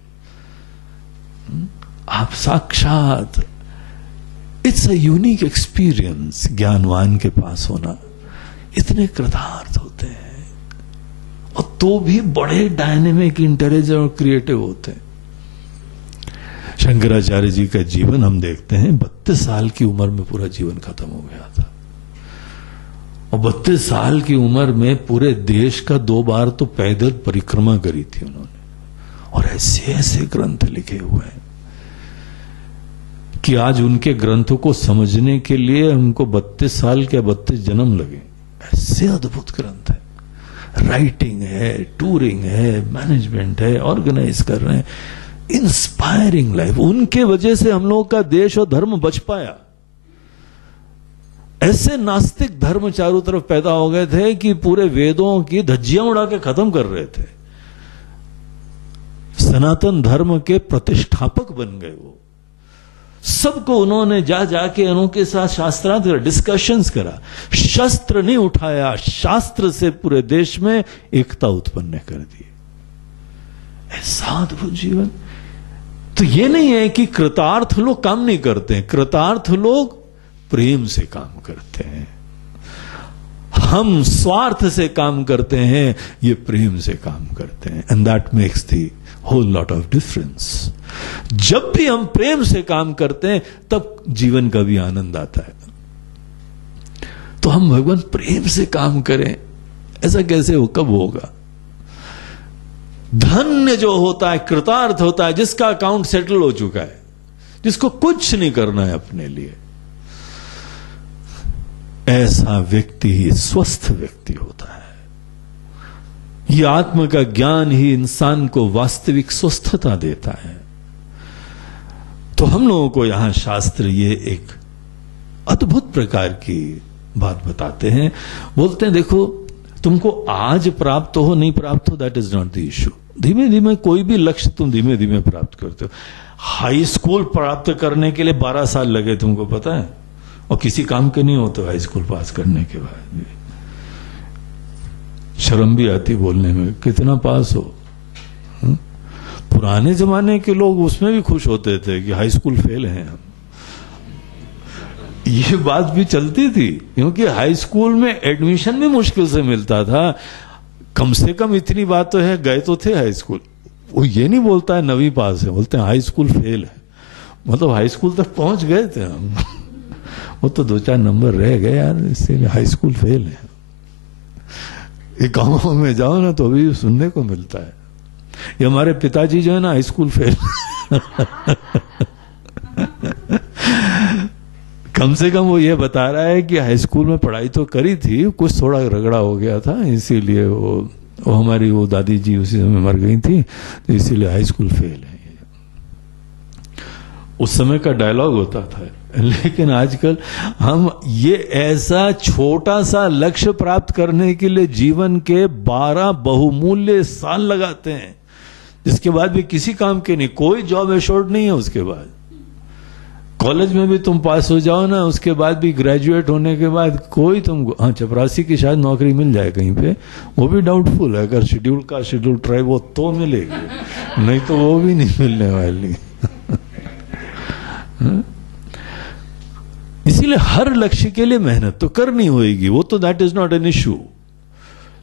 आप साक्षात, इट्स अ यूनिक एक्सपीरियंस ज्ञानवान के पास होना। इतने कृतार्थ होते हैं और तो भी बड़े डायनेमिक, इंटेलिजेंट और क्रिएटिव होते हैं। शंकराचार्य जी का जीवन हम देखते हैं, 32 साल की उम्र में पूरा जीवन खत्म हो गया था। और 32 साल की उम्र में पूरे देश का 2 बार तो पैदल परिक्रमा करी थी उन्होंने, और ऐसे ऐसे ग्रंथ लिखे हुए हैं कि आज उनके ग्रंथों को समझने के लिए हमको 32 साल के 32 जन्म लगे। ऐसे अद्भुत ग्रंथ है, राइटिंग है, टूरिंग है, मैनेजमेंट है, ऑर्गेनाइज कर रहे हैं, इंस्पायरिंग लाइफ। उनके वजह से हम लोगों का देश और धर्म बच पाया। ऐसे नास्तिक धर्म चारों तरफ पैदा हो गए थे कि पूरे वेदों की धज्जियां उड़ा के खत्म कर रहे थे। सनातन धर्म के प्रतिष्ठापक बन गए वो। सबको उन्होंने जा जाके उनके साथ शास्त्रार्थ डिस्कशंस करा, शस्त्र नहीं उठाया, शास्त्र से पूरे देश में एकता उत्पन्न कर दी। ऐसा अद्भुत जीवन। तो ये नहीं है कि कृतार्थ लोग काम नहीं करते हैं, कृतार्थ लोग प्रेम से काम करते हैं। हम स्वार्थ से काम करते हैं, ये प्रेम से काम करते हैं, and that makes the whole lot of difference. जब भी हम प्रेम से काम करते हैं तब जीवन का भी आनंद आता है। तो हम भगवान प्रेम से काम करें, ऐसा कैसे हो, कब होगा? धन्य जो होता है, कृतार्थ होता है, जिसका अकाउंट सेटल हो चुका है, जिसको कुछ नहीं करना है अपने लिए, ऐसा व्यक्ति ही स्वस्थ व्यक्ति होता है। यह आत्म का ज्ञान ही इंसान को वास्तविक स्वस्थता देता है। तो हम लोगों को यहां शास्त्र ये एक अद्भुत प्रकार की बात बताते हैं। बोलते हैं देखो, तुमको आज प्राप्त हो नहीं प्राप्त हो, that is not the issue. धीमे धीमे कोई भी लक्ष्य तुम धीमे धीमे प्राप्त करते हो। हाई स्कूल प्राप्त करने के लिए 12 साल लगे, तुमको पता है, और किसी काम के नहीं होते हाई स्कूल पास करने के बाद। शर्म भी आती बोलने में, कितना पास हो। पुराने जमाने के लोग उसमें भी खुश होते थे कि हाई स्कूल फेल हैं हम। ये बात भी चलती थी, क्योंकि हाई स्कूल में एडमिशन भी मुश्किल से मिलता था। कम से कम इतनी बात तो है, गए तो थे हाई स्कूल। वो ये नहीं बोलता है 9वीं पास है, बोलते हैं हाई स्कूल फेल है, मतलब हाई स्कूल तक पहुंच गए थे हम। वो तो 2-4 नंबर रह गए यार, इसलिए हाई स्कूल फेल है। ये गांवों में जाओ ना तो अभी सुनने को मिलता है, ये हमारे पिताजी जो है ना हाई स्कूल फेल। कम से कम वो ये बता रहा है कि हाई स्कूल में पढ़ाई तो करी थी, कुछ थोड़ा रगड़ा हो गया था, इसीलिए वो हमारी वो दादी जी उसी समय मर गई थी, तो इसीलिए हाई स्कूल फेल है। उस समय का डायलॉग होता था। लेकिन आजकल हम ये ऐसा छोटा सा लक्ष्य प्राप्त करने के लिए जीवन के 12 बहुमूल्य साल लगाते हैं, जिसके बाद भी किसी काम के नहीं, कोई जॉब एश्योर्ड नहीं है। उसके बाद कॉलेज में भी तुम पास हो जाओ ना, उसके बाद भी ग्रेजुएट होने के बाद कोई तुमको, हाँ, चपरासी की शायद नौकरी मिल जाए कहीं पे, वो भी डाउटफुल है। अगर शेड्यूल ट्राइब वो तो मिलेगी, नहीं तो वो भी नहीं मिलने वाली। इसीलिए हर लक्ष्य के लिए मेहनत तो करनी होगी, वो तो that is not an issue.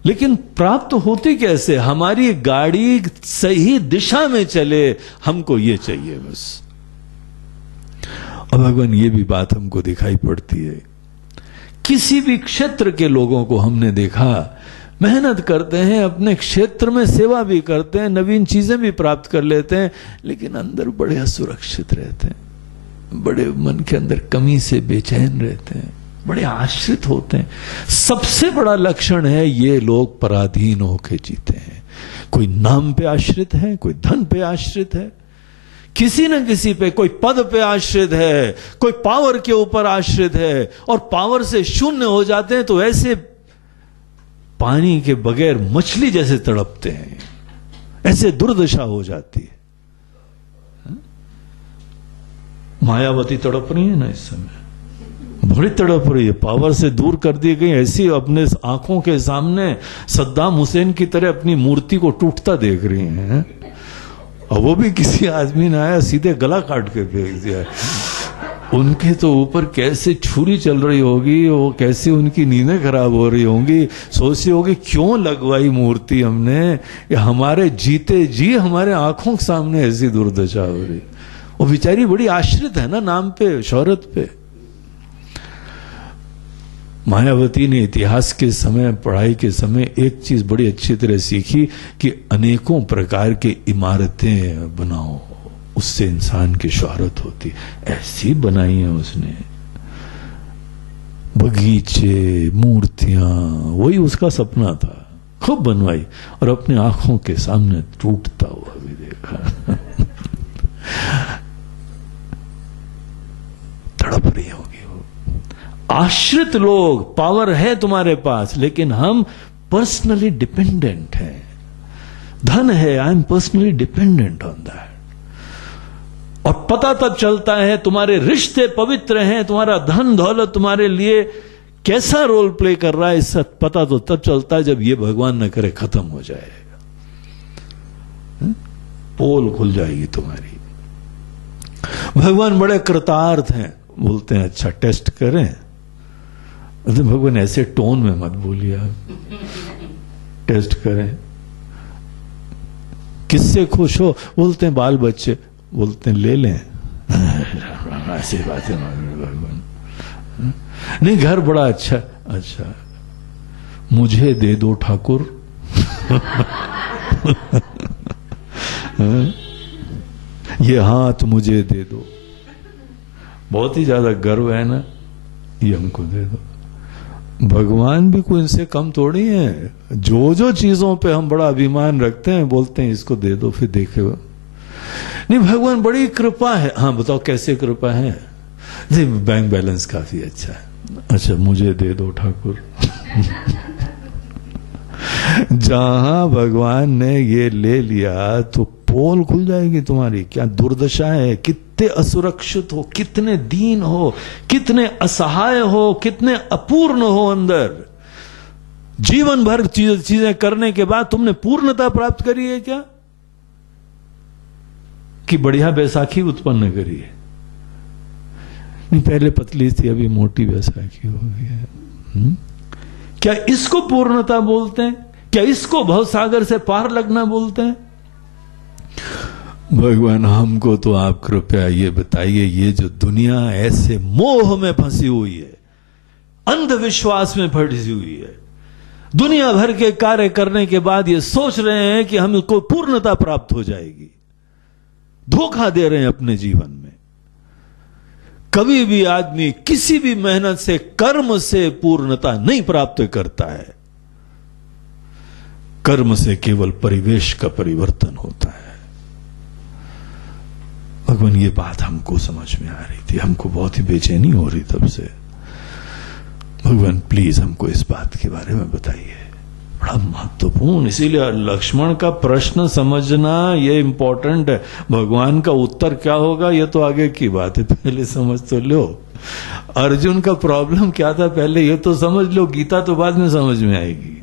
लेकिन प्राप्त होती कैसे? हमारी गाड़ी सही दिशा में चले, हमको ये चाहिए बस। और भगवान ये भी बात हमको दिखाई पड़ती है। किसी भी क्षेत्र के लोगों को हमने देखा, मेहनत करते हैं, अपने क्षेत्र में सेवा भी करते हैं, नवीन चीजें भी प्राप्त कर लेते हैं, लेकिन अंदर बड़े असुरक्षित रहते हैं, बड़े मन के अंदर कमी से बेचैन रहते हैं, बड़े आश्रित होते हैं। सबसे बड़ा लक्षण है ये लोग पराधीन होके जीते हैं। कोई नाम पे आश्रित है, कोई धन पे आश्रित है, किसी न किसी पे, कोई पद पे आश्रित है, कोई पावर के ऊपर आश्रित है, और पावर से शून्य हो जाते हैं तो ऐसे पानी के बगैर मछली जैसे तड़पते हैं, ऐसे दुर्दशा हो जाती है। मायावती तड़प रही है ना इस समय, बड़ी तड़प रही है, पावर से दूर कर दी गई, ऐसी अपने आंखों के सामने सद्दाम हुसैन की तरह अपनी मूर्ति को टूटता देख रही हैं, और वो भी किसी आदमी ने आया सीधे गला काट के फेंक दिया। उनके तो ऊपर कैसे छुरी चल रही होगी, वो कैसे उनकी नींदें खराब हो रही होंगी, सोचती होगी क्यों लगवाई मूर्ति हमने, या हमारे जीते जी हमारे आंखों के सामने ऐसी दुर्दशा हो रही। वो बेचारी बड़ी आश्रित है ना नाम पे, शोहरत पे। मायावती ने इतिहास के समय, पढ़ाई के समय एक चीज बड़ी अच्छी तरह सीखी कि अनेकों प्रकार की इमारतें बनाओ, उससे इंसान की शोहरत होती। ऐसी बनाई है उसने, बगीचे, मूर्तियां, वही उसका सपना था, खूब बनवाई और अपने आंखों के सामने टूटता हुआ भी देखा। तड़प रही होगी वो। आश्रित लोग, पावर है तुम्हारे पास, लेकिन हम पर्सनली डिपेंडेंट हैं। धन है, I am personally dependent on that. और पता तब चलता है तुम्हारे रिश्ते पवित्र हैं, तुम्हारा धन दौलत तुम्हारे लिए कैसा रोल प्ले कर रहा है, इससे पता तो तब चलता है जब ये भगवान न करे खत्म हो जाएगा। पोल खुल जाएगी तुम्हारी। भगवान बड़े कृतार्थ हैं, बोलते हैं अच्छा टेस्ट करें। तो भगवान ऐसे टोन में मत बोलिए आप, टेस्ट करें। किससे खुश हो? बोलते हैं बाल बच्चे। बोलते हैं ले लें। ऐसी बात है भगवान। नहीं, घर बड़ा अच्छा। अच्छा, मुझे दे दो ठाकुर। ये हाथ मुझे दे दो। बहुत ही ज्यादा गर्व है ना, ये हमको दे दो। भगवान भी कोई इनसे कम थोड़ी है। जो जो चीजों पे हम बड़ा अभिमान रखते हैं, बोलते हैं इसको दे दो, फिर देखे। नहीं, भगवान बड़ी कृपा है। हाँ बताओ कैसे कृपा है? जी बैंक बैलेंस काफी अच्छा है। अच्छा, मुझे दे दो ठाकुर। जहां भगवान ने ये ले लिया तो पोल खुल जाएगी तुम्हारी। क्या दुर्दशा है, कितने असुरक्षित हो, कितने दीन हो, कितने असहाय हो, कितने अपूर्ण हो अंदर। जीवन भर चीजें करने के बाद तुमने पूर्णता प्राप्त करी है क्या? कि बढ़िया बैसाखी उत्पन्न करी है? नहीं, पहले पतली थी, अभी मोटी बैसाखी हो गई है। क्या इसको पूर्णता बोलते हैं? क्या इसको भवसागर से पार लगना बोलते हैं? भगवान हमको तो आप कृपया ये बताइए, ये जो दुनिया ऐसे मोह में फंसी हुई है, अंधविश्वास में फंसी हुई है, दुनिया भर के कार्य करने के बाद ये सोच रहे हैं कि हमको पूर्णता प्राप्त हो जाएगी, धोखा दे रहे हैं अपने जीवन में। कभी भी आदमी किसी भी मेहनत से, कर्म से पूर्णता नहीं प्राप्त करता है। कर्म से केवल परिवेश का परिवर्तन होता है। भगवान ये बात हमको समझ में आ रही थी, हमको बहुत ही बेचैनी हो रही तब से। भगवान प्लीज हमको इस बात के बारे में बताइए, बड़ा महत्वपूर्ण। इसीलिए लक्ष्मण का प्रश्न समझना ये इंपॉर्टेंट है। भगवान का उत्तर क्या होगा ये तो आगे की बात है, पहले समझ तो लो। अर्जुन का प्रॉब्लम क्या था पहले ये तो समझ लो, गीता तो बाद में समझ में आएगी।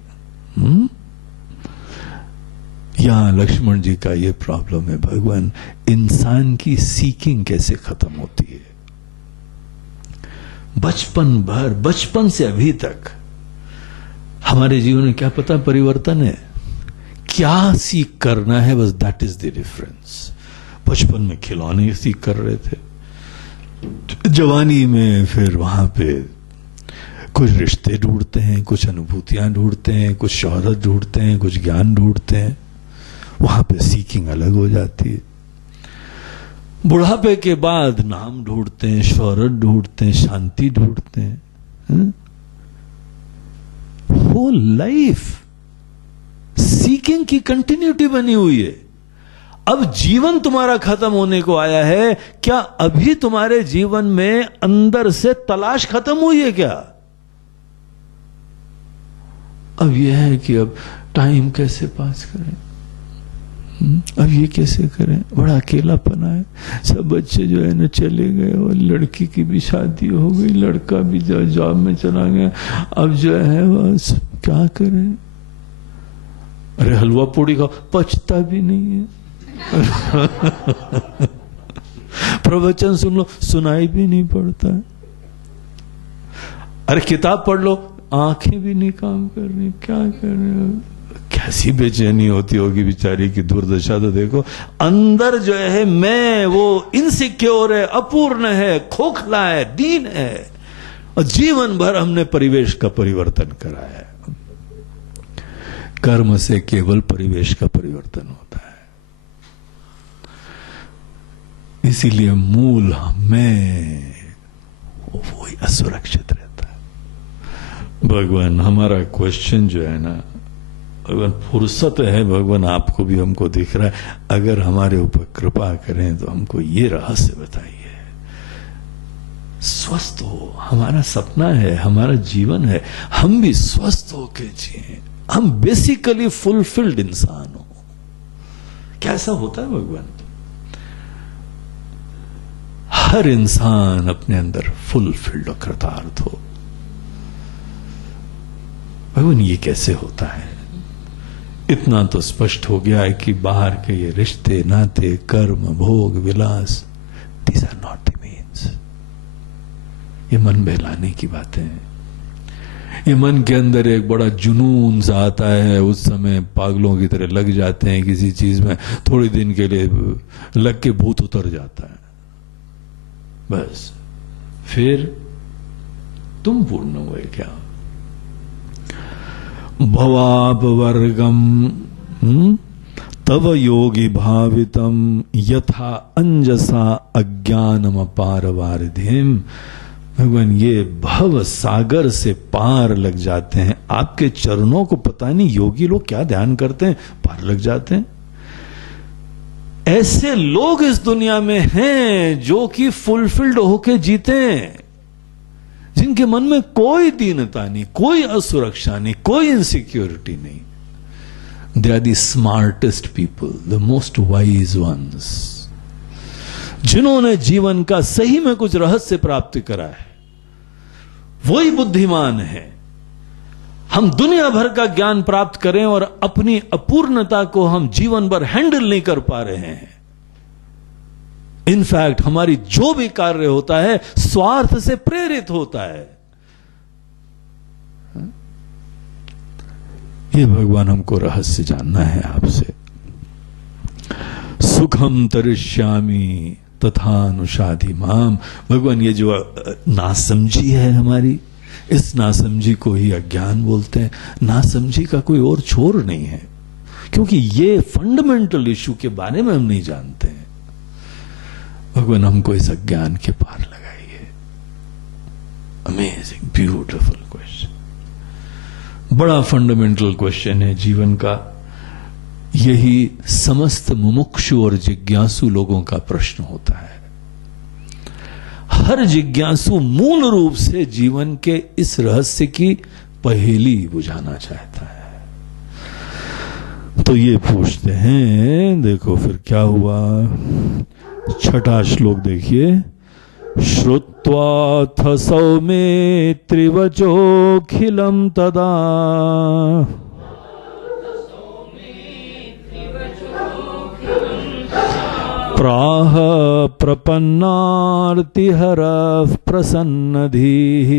यहां लक्ष्मण जी का ये प्रॉब्लम है। भगवान, इंसान की सीकिंग कैसे खत्म होती है? बचपन भर, बचपन से अभी तक हमारे जीवन में क्या पता परिवर्तन है, क्या सीख करना है, बस दैट इज द डिफरेंस। बचपन में खिलौने सीख कर रहे थे, जवानी में फिर वहां पे कुछ रिश्ते ढूंढते हैं, कुछ अनुभूतियां ढूंढते हैं, कुछ शोहरत ढूंढते हैं, कुछ ज्ञान ढूंढते हैं। वहां पे सीकिंग अलग हो जाती है। बुढ़ापे के बाद नाम ढूंढते हैं, शोहरत ढूंढते हैं, शांति ढूंढते हैं। वो लाइफ सीकिंग की कंटिन्यूटी बनी हुई है। अब जीवन तुम्हारा खत्म होने को आया है, क्या अभी तुम्हारे जीवन में अंदर से तलाश खत्म हुई है क्या? अब यह है कि अब टाइम कैसे पास करें, अब ये कैसे करें, बड़ा अकेलापन है। सब बच्चे जो है ना चले गए, और लड़की की भी शादी हो गई, लड़का भी जॉब में चला गया। अब जो है बस क्या करें? अरे हलवा पूड़ी खाओ, पचता भी नहीं है। प्रवचन सुन लो, सुनाई भी नहीं पड़ता है। अरे किताब पढ़ लो, आंखें भी नहीं काम कर रही, क्या कर रहे हो? कैसी बेचैनी होती होगी बेचारी की दुर्दशा। तो देखो अंदर जो है मैं वो इनसिक्योर है, अपूर्ण है, खोखला है, दीन है। और जीवन भर हमने परिवेश का परिवर्तन करा है। कर्म से केवल परिवेश का परिवर्तन होता है। इसीलिए मूल में वही असुरक्षित रहता है। भगवान हमारा क्वेश्चन जो है ना, भगवान फुर्सत है, भगवान आपको भी हमको दिख रहा है, अगर हमारे ऊपर कृपा करें तो हमको ये रहस्य बताइए। स्वस्थ हो, हमारा सपना है, हमारा जीवन है, हम भी स्वस्थ होके जिए, हम बेसिकली फुलफिल्ड इंसान हो। कैसा होता है भगवान? हर इंसान अपने अंदर फुलफिल्ड और कृतार्थ हो। भगवान ये कैसे होता है? इतना तो स्पष्ट हो गया है कि बाहर के ये रिश्ते नाते कर्म भोग विलास, these are not the means. ये मन बहलाने की बातें हैं। ये मन के अंदर एक बड़ा जुनून सा आता है, उस समय पागलों की तरह लग जाते हैं किसी चीज में, थोड़ी दिन के लिए लग के भूत उतर जाता है, बस फिर तुम पूर्ण हुए क्या? भवापवर्गम तव योगी भावितम यथा अंजसा अज्ञानम अपार वारिधिम। भगवान ये भव सागर से पार लग जाते हैं। आपके चरणों को पता नहीं योगी लोग क्या ध्यान करते हैं, पार लग जाते हैं। ऐसे लोग इस दुनिया में हैं जो कि फुलफिल्ड होके जीते हैं, जिनके मन में कोई दीनता नहीं, कोई असुरक्षा नहीं, कोई इनसिक्योरिटी नहीं। They are the smartest people, the most wise ones, जिन्होंने जीवन का सही में कुछ रहस्य प्राप्त करा है, वही बुद्धिमान है। हम दुनिया भर का ज्ञान प्राप्त करें और अपनी अपूर्णता को हम जीवन भर हैंडल नहीं कर पा रहे हैं। इनफैक्ट हमारी जो भी कार्य होता है स्वार्थ से प्रेरित होता है। ये भगवान हमको रहस्य जानना है आपसे। सुखम तरिष्यामि तथानुषाधि माम। भगवान ये जो नासमझी है हमारी, इस नासमझी को ही अज्ञान बोलते हैं। नासमझी का कोई और छोर नहीं है, क्योंकि ये फंडामेंटल इश्यू के बारे में हम नहीं जानते हैं। भगवान हमको इस अज्ञान के पार लगाइए। अमेजिंग ब्यूटीफुल क्वेश्चन, बड़ा फंडामेंटल क्वेश्चन है जीवन का। यही समस्त मुमुक्षु और जिज्ञासु लोगों का प्रश्न होता है। हर जिज्ञासु मूल रूप से जीवन के इस रहस्य की पहेली बुझाना चाहता है। तो ये पूछते हैं, देखो फिर क्या हुआ। छठा श्लोक देखिए। श्रुत्वाथ सौमेत्रिवचोऽखिलं तदा प्राह प्रपन्नार्तिहरः प्रसन्नधीः।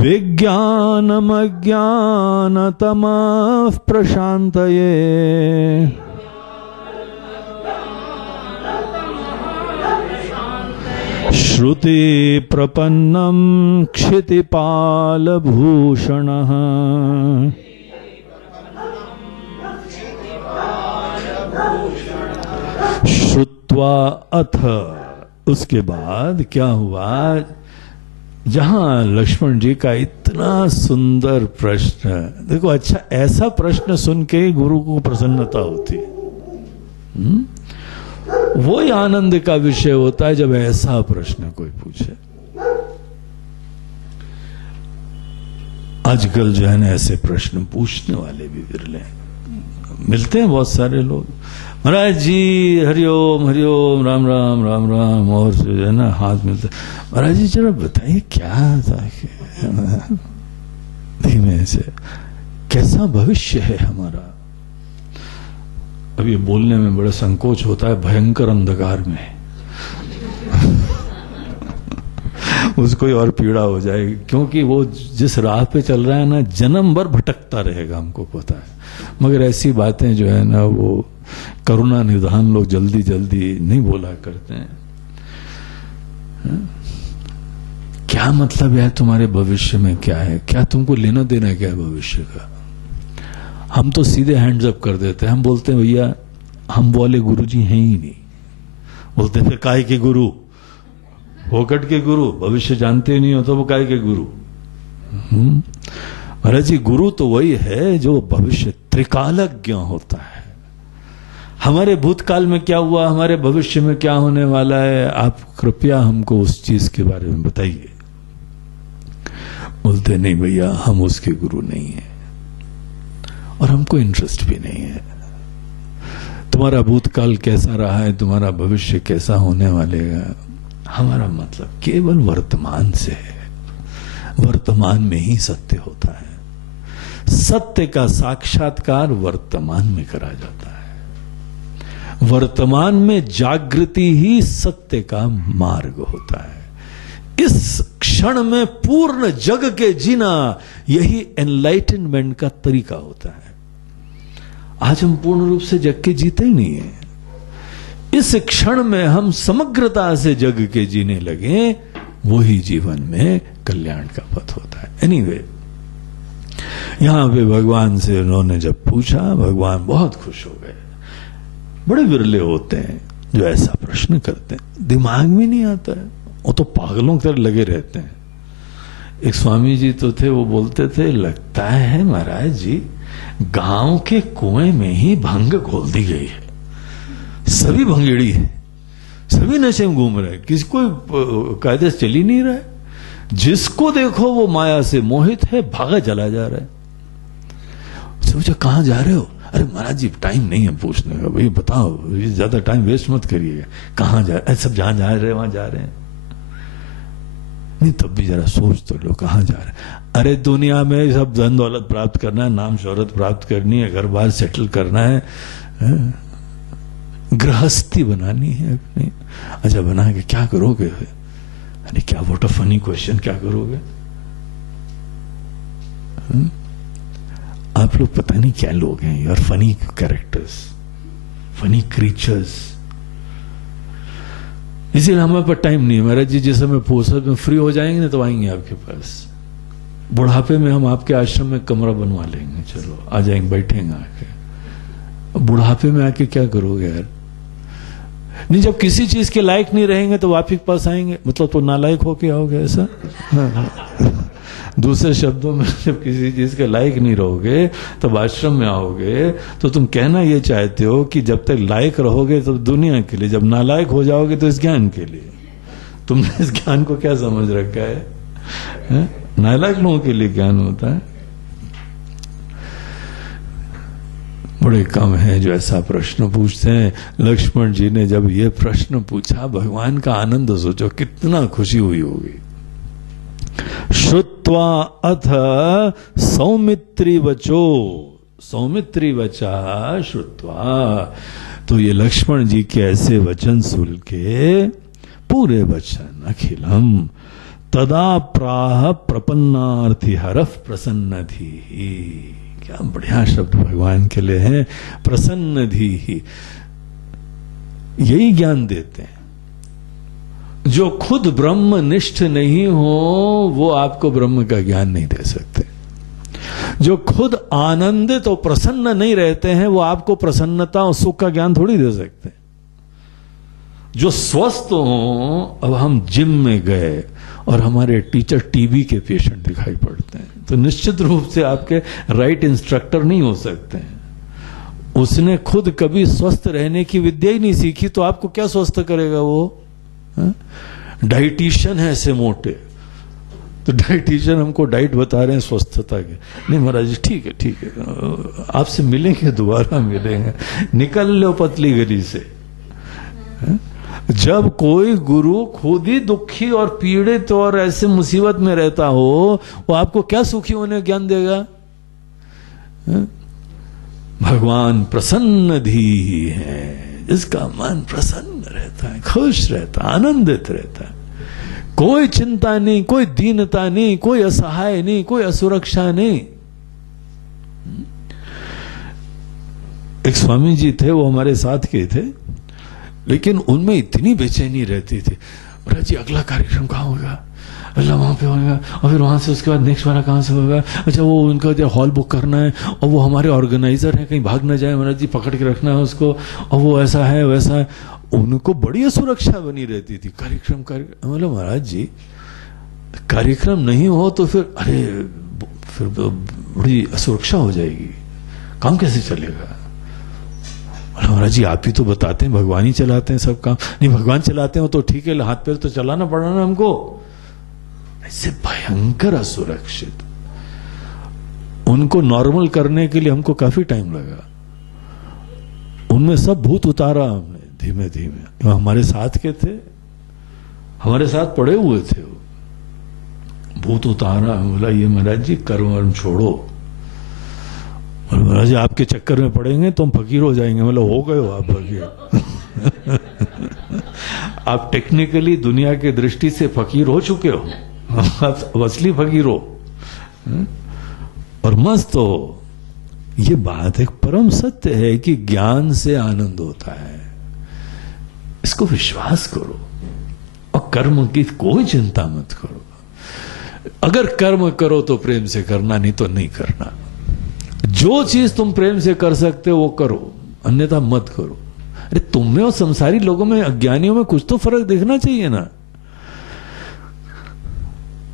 विज्ञानमज्ञानतमः प्रशान्तये श्रुति प्रपन्नं क्षितिपालभूषणः। श्रुत्वा अथ, उसके बाद क्या हुआ। जहां लक्ष्मण जी का इतना सुंदर प्रश्न, देखो अच्छा ऐसा प्रश्न सुन के गुरु को प्रसन्नता होती है। वो ही आनंद का विषय होता है जब ऐसा प्रश्न कोई पूछे। आजकल जो है ना ऐसे प्रश्न पूछने वाले भी विरले मिलते हैं। बहुत सारे लोग, महाराज जी हरिओम हरिओम, राम राम राम राम, और जो है ना हाथ मिलते, महाराज जी जरा बताइए क्या था, धीमे से, कैसा भविष्य है हमारा। अब ये बोलने में बड़ा संकोच होता है, भयंकर अंधकार में उसको और पीड़ा हो जाएगी, क्योंकि वो जिस राह पे चल रहा है ना, जन्म भर भटकता रहेगा, हमको पता है। मगर ऐसी बातें जो है ना वो करुणा निधान लोग जल्दी जल्दी नहीं बोला करते हैं। क्या मतलब है तुम्हारे भविष्य में क्या है? क्या तुमको लेना देना है क्या है भविष्य का? हम तो सीधे हैंड्स अप कर देते हैं। हम बोलते हैं भैया हम वाले गुरुजी हैं ही नहीं। बोलते हैं फिर काय के गुरु? फोकट के गुरु, भविष्य जानते नहीं हो तो वो काय के गुरु? महाराज जी गुरु तो वही है जो भविष्य त्रिकालज्ञ होता है। हमारे भूतकाल में क्या हुआ, हमारे भविष्य में क्या होने वाला है, आप कृपया हमको उस चीज के बारे में बताइए। बोलते नहीं भैया हम उसके गुरु नहीं है और हमको इंटरेस्ट भी नहीं है। तुम्हारा भूतकाल कैसा रहा है, तुम्हारा भविष्य कैसा होने वालेगा, हमारा मतलब केवल वर्तमान से है। वर्तमान में ही सत्य होता है। सत्य का साक्षात्कार वर्तमान में करा जाता है। वर्तमान में जागृति ही सत्य का मार्ग होता है। इस क्षण में पूर्ण जग के जीना यही एनलाइटनमेंट का तरीका होता है। आज हम पूर्ण रूप से जग के जीते ही नहीं है। इस क्षण में हम समग्रता से जग के जीने लगे, वही जीवन में कल्याण का पथ होता है। एनीवे, यहां पे भगवान से उन्होंने जब पूछा, भगवान बहुत खुश हो गए। बड़े विरले होते हैं जो ऐसा प्रश्न करते हैं, दिमाग में नहीं आता है, वो तो पागलों की तरह लगे रहते हैं। एक स्वामी जी तो थे, वो बोलते थे लगता है महाराज जी गांव के कुएं में ही भंग खोल दी गई है। सभी भंगेड़ी है, सभी नशे में घूम रहे हैं, किसी को कायदे से चल ही नहीं रहा है। जिसको देखो वो माया से मोहित है, भागा चला जा रहा है। सोचा कहां जा रहे हो? अरे महाराज जी टाइम नहीं है पूछने का, भाई बताओ, ज्यादा टाइम वेस्ट मत करिएगा। कहां जा रहे? सब जहां जा रहे हैं वहां जा रहे हैं। नहीं तब भी जरा सोच तो लो कहां जा रहे हैं। अरे दुनिया में सब धन दौलत प्राप्त करना है, नाम शोहरत प्राप्त करनी है, घर बार सेटल करना है, गृहस्थी बनानी है अपनी। अच्छा बना के क्या करोगे? अरे क्या व्हाट अ फनी क्वेश्चन, क्या करोगे? आप लोग पता नहीं क्या लोग हैं यार, फनी कैरेक्टर्स, फनी क्रीचर्स। इसीलिए हमारे पास टाइम नहीं है महाराज जी। जिस समय फुर्सत में फ्री हो जाएंगे ना तो आएंगे आपके पास। बुढ़ापे में हम आपके आश्रम में कमरा बनवा लेंगे, चलो आ जाएंगे, बैठेंगे आके। बुढ़ापे में आके क्या करोगे यार? नहीं, जब किसी चीज के लायक नहीं रहेंगे तो आप ही के पास आएंगे, मतलब तो नालायक होके आओगे ऐसा। दूसरे शब्दों में जब किसी चीज के लायक नहीं रहोगे तब आश्रम में आओगे, तो तुम कहना ये चाहते हो कि जब तक लायक रहोगे तो दुनिया के लिए, जब नालायक हो जाओगे तो इस ज्ञान के लिए। तुमने इस ज्ञान को क्या समझ रखा है? नालायक लोगों के लिए ज्ञान होता है। बड़े कम हैं जो ऐसा प्रश्न पूछते हैं। लक्ष्मण जी ने जब ये प्रश्न पूछा, भगवान का आनंद सोचो कितना खुशी हुई होगी। श्रुत्वा अथ सौमित्री वचो, सौमित्री वचा श्रुत्वा, तो ये लक्ष्मण जी के ऐसे वचन सुन के, पूरे वचन अखिलम तदा प्राह प्रपन्नार्थी हरफ प्रसन्न धी। क्या बढ़िया शब्द भगवान के लिए है, प्रसन्न धी। यही ज्ञान देते हैं। जो खुद ब्रह्मनिष्ठ नहीं हो वो आपको ब्रह्म का ज्ञान नहीं दे सकते। जो खुद आनंदित और प्रसन्न नहीं रहते हैं वो आपको प्रसन्नता और सुख का ज्ञान थोड़ी दे सकते। जो स्वस्थ हो, अब हम जिम में गए और हमारे टीचर टीबी के पेशेंट दिखाई पड़ते हैं तो निश्चित रूप से आपके राइट इंस्ट्रक्टर नहीं हो सकते हैं। उसने खुद कभी स्वस्थ रहने की विद्या ही नहीं सीखी तो आपको क्या स्वस्थ करेगा वो? डाइटिशियन है ऐसे मोटे, तो डाइटिशियन हमको डाइट बता रहे हैं स्वस्थता के। नहीं महाराज जी ठीक है ठीक है, आपसे मिलेंगे, दोबारा मिलेंगे, निकल लो पतली गली से। जब कोई गुरु खुद ही दुखी और पीड़ित और ऐसे मुसीबत में रहता हो, वो आपको क्या सुखी होने ज्ञान देगा? भगवान प्रसन्न धी है, जिसका मन प्रसन्न रहता है, खुश रहता है, आनंदित रहता है। कोई चिंता नहीं, कोई दीनता नहीं, कोई असहाय नहीं, कोई असुरक्षा नहीं। एक स्वामी जी थे, वो हमारे साथ के थे, लेकिन उनमें इतनी बेचैनी रहती थी, महाराज जी अगला कार्यक्रम कहाँ होगा, अगला वहां पे होगा, और फिर वहां से उसके बाद नेक्स्ट वाला कहाँ से होगा, अच्छा वो उनका हॉल बुक करना है, और वो हमारे ऑर्गेनाइजर है, कहीं भाग ना जाए, महाराज जी पकड़ के रखना है उसको, और वो ऐसा है वैसा है। उनको बड़ी सुरक्षा बनी रहती थी। कार्यक्रम मतलब महाराज जी कार्यक्रम नहीं हो तो फिर अरे फिर बड़ी असुरक्षा हो जाएगी, काम कैसे चलेगा। महाराज जी आप ही तो बताते हैं, भगवान ही चलाते हैं सब काम। नहीं भगवान चलाते हो तो ठीक है, हाथ पैर तो चलाना पड़ा ना हमको। ऐसे भयंकर असुरक्षित, उनको नॉर्मल करने के लिए हमको काफी टाइम लगा। उनमें सब भूत उतारा हमने धीमे धीमे। हमारे साथ के थे, हमारे साथ पड़े हुए थे, वो भूत उतारा। बोला ये महाराज जी कर्म वर्म छोड़ो, और महाराज जी आपके चक्कर में पड़ेंगे तो हम फकीर हो जाएंगे। मतलब हो गए हो आप फकीर। आप टेक्निकली दुनिया की दृष्टि से फकीर हो चुके हो, आप असली फकीर हो और मस्त हो। ये बात एक परम सत्य है कि ज्ञान से आनंद होता है, इसको विश्वास करो और कर्म की कोई चिंता मत करो। अगर कर्म करो तो प्रेम से करना, नहीं तो नहीं करना। जो चीज तुम प्रेम से कर सकते हो वो करो, अन्यथा मत करो। अरे तुम में और संसारी लोगों में, अज्ञानियों में कुछ तो फर्क देखना चाहिए ना।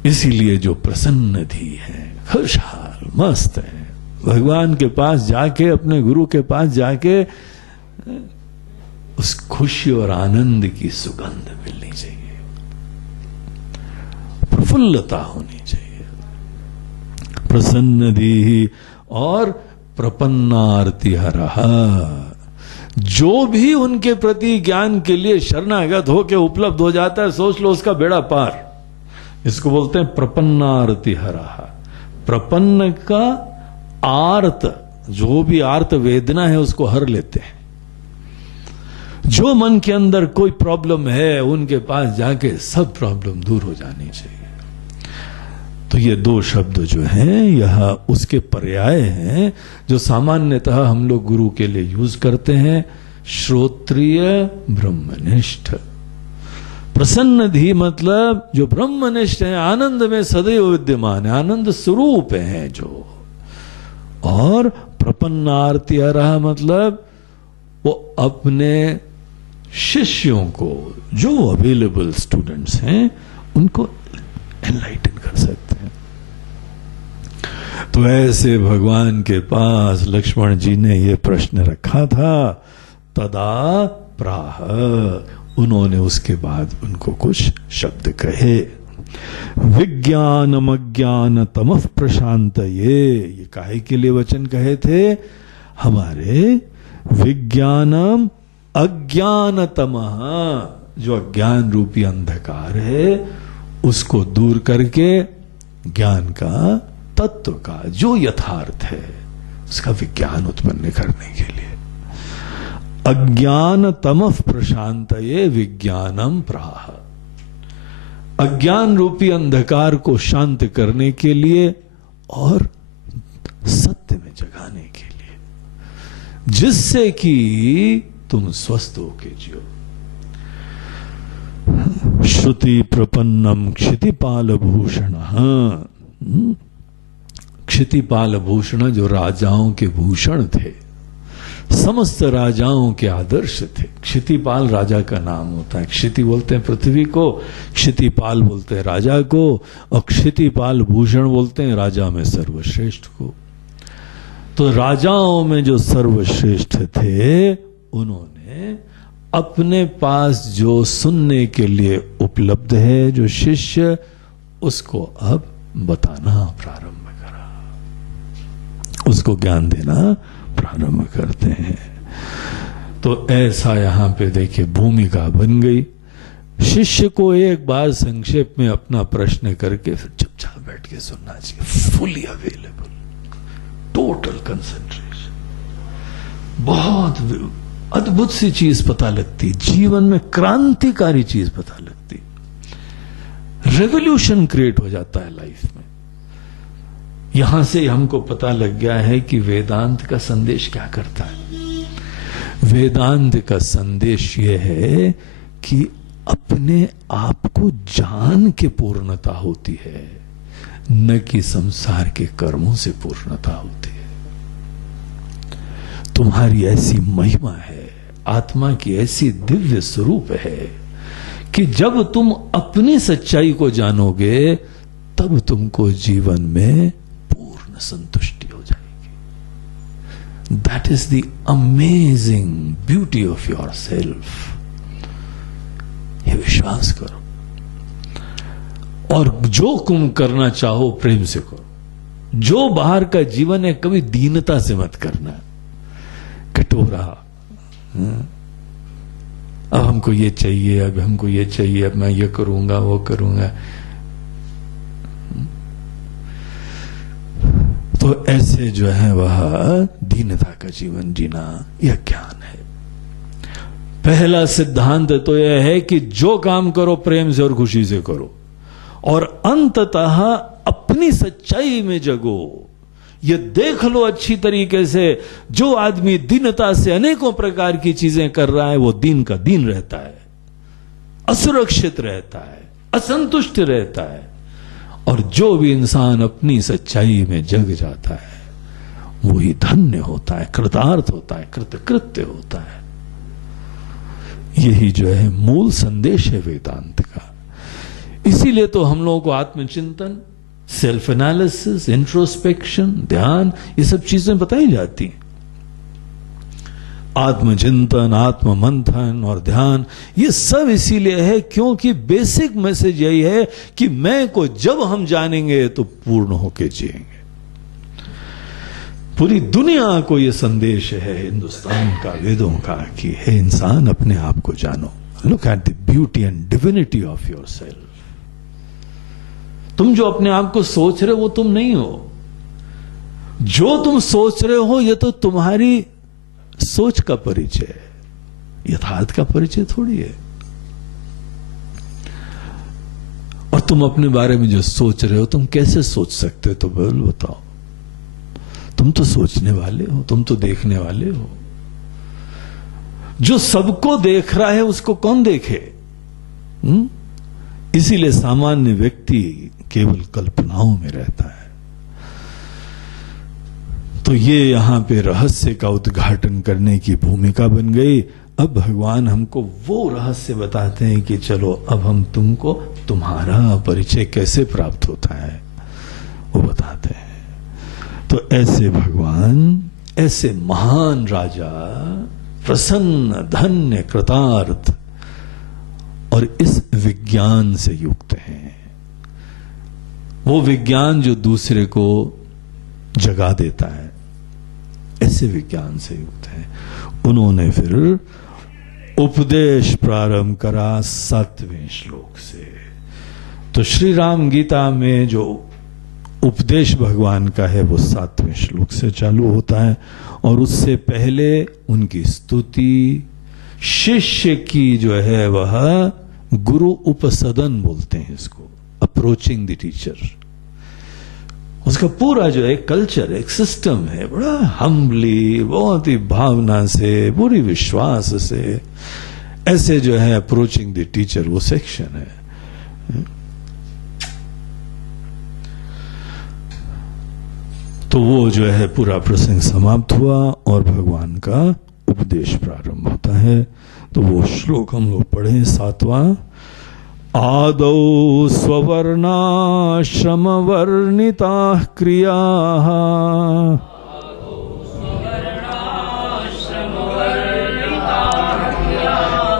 इसीलिए जो प्रसन्न धी है, खुशहाल मस्त है, भगवान के पास जाके, अपने गुरु के पास जाके उस खुशी और आनंद की सुगंध मिलनी चाहिए, प्रफुल्लता होनी चाहिए। प्रसन्न धी और प्रपन्नार्ति हरः, जो भी उनके प्रति ज्ञान के लिए शरणागत होके उपलब्ध हो जाता है, सोच लो उसका बेड़ा पार। इसको बोलते हैं प्रपन्नार्ति हरः। प्रपन्न का आर्त, जो भी आर्त वेदना है उसको हर लेते हैं। जो मन के अंदर कोई प्रॉब्लम है उनके पास जाके सब प्रॉब्लम दूर हो जानी चाहिए। तो ये दो शब्द जो हैं यह उसके पर्याय हैं जो सामान्यतः हम लोग गुरु के लिए यूज करते हैं। श्रोत्रिय ब्रह्मनिष्ठ। प्रसन्न धी मतलब जो ब्रह्मनिष्ठ है, आनंद में सदैव विद्यमान है, आनंद स्वरूप है जो। और प्रपन्नार्ति हरः मतलब वो अपने शिष्यों को, जो अवेलेबल स्टूडेंट्स हैं, उनको एनलाइटन कर सकते हैं। तो ऐसे भगवान के पास लक्ष्मण जी ने ये प्रश्न रखा था। तदा प्राह, उन्होंने उसके बाद उनको कुछ शब्द कहे। विज्ञानम अज्ञान तमः प्रशांत, ये काहे के लिए वचन कहे थे? हमारे विज्ञानम अज्ञानतमः, जो अज्ञान रूपी अंधकार है उसको दूर करके ज्ञान का, तत्व का जो यथार्थ है उसका विज्ञान उत्पन्न करने के लिए। अज्ञान तमः प्रशांतये विज्ञानम प्राह, अज्ञान रूपी अंधकार को शांत करने के लिए और सत्य में जगाने के लिए, जिससे कि तुम स्वस्थ होके जियो। श्रुति प्रपन्नम क्षितिपाल भूषण, क्षितिपाल भूषण जो राजाओं के भूषण थे, समस्त राजाओं के आदर्श थे। क्षितिपाल राजा का नाम होता है। क्षिति बोलते हैं पृथ्वी को, क्षितिपाल बोलते हैं राजा को, और क्षितिपाल भूषण बोलते हैं राजा में सर्वश्रेष्ठ को। तो राजाओं में जो सर्वश्रेष्ठ थे उन्होंने अपने पास जो सुनने के लिए उपलब्ध है, जो शिष्य, उसको अब बताना प्रारंभ करा, उसको ज्ञान देना प्रारंभ करते हैं। तो ऐसा यहां पे देखिए भूमिका बन गई। शिष्य को एक बार संक्षेप में अपना प्रश्न करके फिर चुपचाप बैठ के सुनना चाहिए। Fully available, total concentration. बहुत अद्भुत सी चीज पता लगती, जीवन में क्रांतिकारी चीज पता लगती, रेवोल्यूशन क्रिएट हो जाता है लाइफ में। यहां से हमको पता लग गया है कि वेदांत का संदेश क्या करता है। वेदांत का संदेश यह है कि अपने आप को जान के पूर्णता होती है, न कि संसार के कर्मों से पूर्णता होती है। तुम्हारी ऐसी महिमा है, आत्मा की ऐसी दिव्य स्वरूप है कि जब तुम अपनी सच्चाई को जानोगे तब तुमको जीवन में पूर्ण संतुष्टि हो जाएगी। That is the amazing beauty of your self. ये विश्वास करो, और जो तुम करना चाहो प्रेम से करो। जो बाहर का जीवन है कभी दीनता से मत करना, कटोरा, अब हमको ये चाहिए, अब हमको ये चाहिए, अब मैं ये करूंगा वो करूंगा। तो ऐसे जो है वह दीनता का जीवन जीना यह ज्ञान है। पहला सिद्धांत तो यह है कि जो काम करो प्रेम से और खुशी से करो, और अंततः अपनी सच्चाई में जगो। ये देख लो अच्छी तरीके से, जो आदमी दीनता से अनेकों प्रकार की चीजें कर रहा है वो दीन का दीन रहता है, असुरक्षित रहता है, असंतुष्ट रहता है। और जो भी इंसान अपनी सच्चाई में जग जाता है वही धन्य होता है, कृतार्थ होता है, कृतकृत्य होता है। यही जो है मूल संदेश है वेदांत का। इसीलिए तो हम लोगों को आत्मचिंतन, सेल्फ एनालिसिस, इंट्रोस्पेक्शन, ध्यान, ये सब चीजें बताई जाती हैं। आत्मचिंतन, आत्म मंथन और ध्यान, ये सब इसीलिए है क्योंकि बेसिक मैसेज यही है कि मैं को जब हम जानेंगे तो पूर्ण होके जिएंगे। पूरी दुनिया को यह संदेश है, हिंदुस्तान का, वेदों का, कि हे इंसान अपने आप को जानो। Look at the beauty and divinity of your self. तुम जो अपने आप को सोच रहे हो वो तुम नहीं हो। जो तुम सोच रहे हो ये तो तुम्हारी सोच का परिचय है, यथार्थ का परिचय थोड़ी है। और तुम अपने बारे में जो सोच रहे हो तुम कैसे सोच सकते हो, तो बोल बताओ। तुम तो सोचने वाले हो, तुम तो देखने वाले हो। जो सबको देख रहा है उसको कौन देखे? इसीलिए सामान्य व्यक्ति केवल कल्पनाओं में रहता है। तो ये यहां पे रहस्य का उद्घाटन करने की भूमिका बन गई। अब भगवान हमको वो रहस्य बताते हैं कि चलो अब हम तुमको तुम्हारा परिचय कैसे प्राप्त होता है वो बताते हैं। तो ऐसे भगवान, ऐसे महान राजा, प्रसन्न, धन्य, कृतार्थ और इस विज्ञान से युक्त हैं। वो विज्ञान जो दूसरे को जगा देता है, ऐसे विज्ञान से युक्त है। उन्होंने फिर उपदेश प्रारंभ करा 7वें श्लोक से। तो श्री राम गीता में जो उपदेश भगवान का है वो 7वें श्लोक से चालू होता है, और उससे पहले उनकी स्तुति, शिष्य की जो है वह गुरु उपसदन बोलते हैं इसको, अप्रोचिंग द टीचर। उसका पूरा जो है कल्चर, एक सिस्टम है, बड़ा हम्बली, बहुत ही भावना से, पूरी विश्वास से ऐसे जो है अप्रोचिंग द टीचर, वो सेक्शन है। तो वो जो है पूरा प्रसंग समाप्त हुआ और भगवान का उपदेश प्रारंभ होता है। तो वो श्लोक हम लोग पढ़े 7वां। आदौ स्ववर्णाश्रम वर्णिता क्रियाः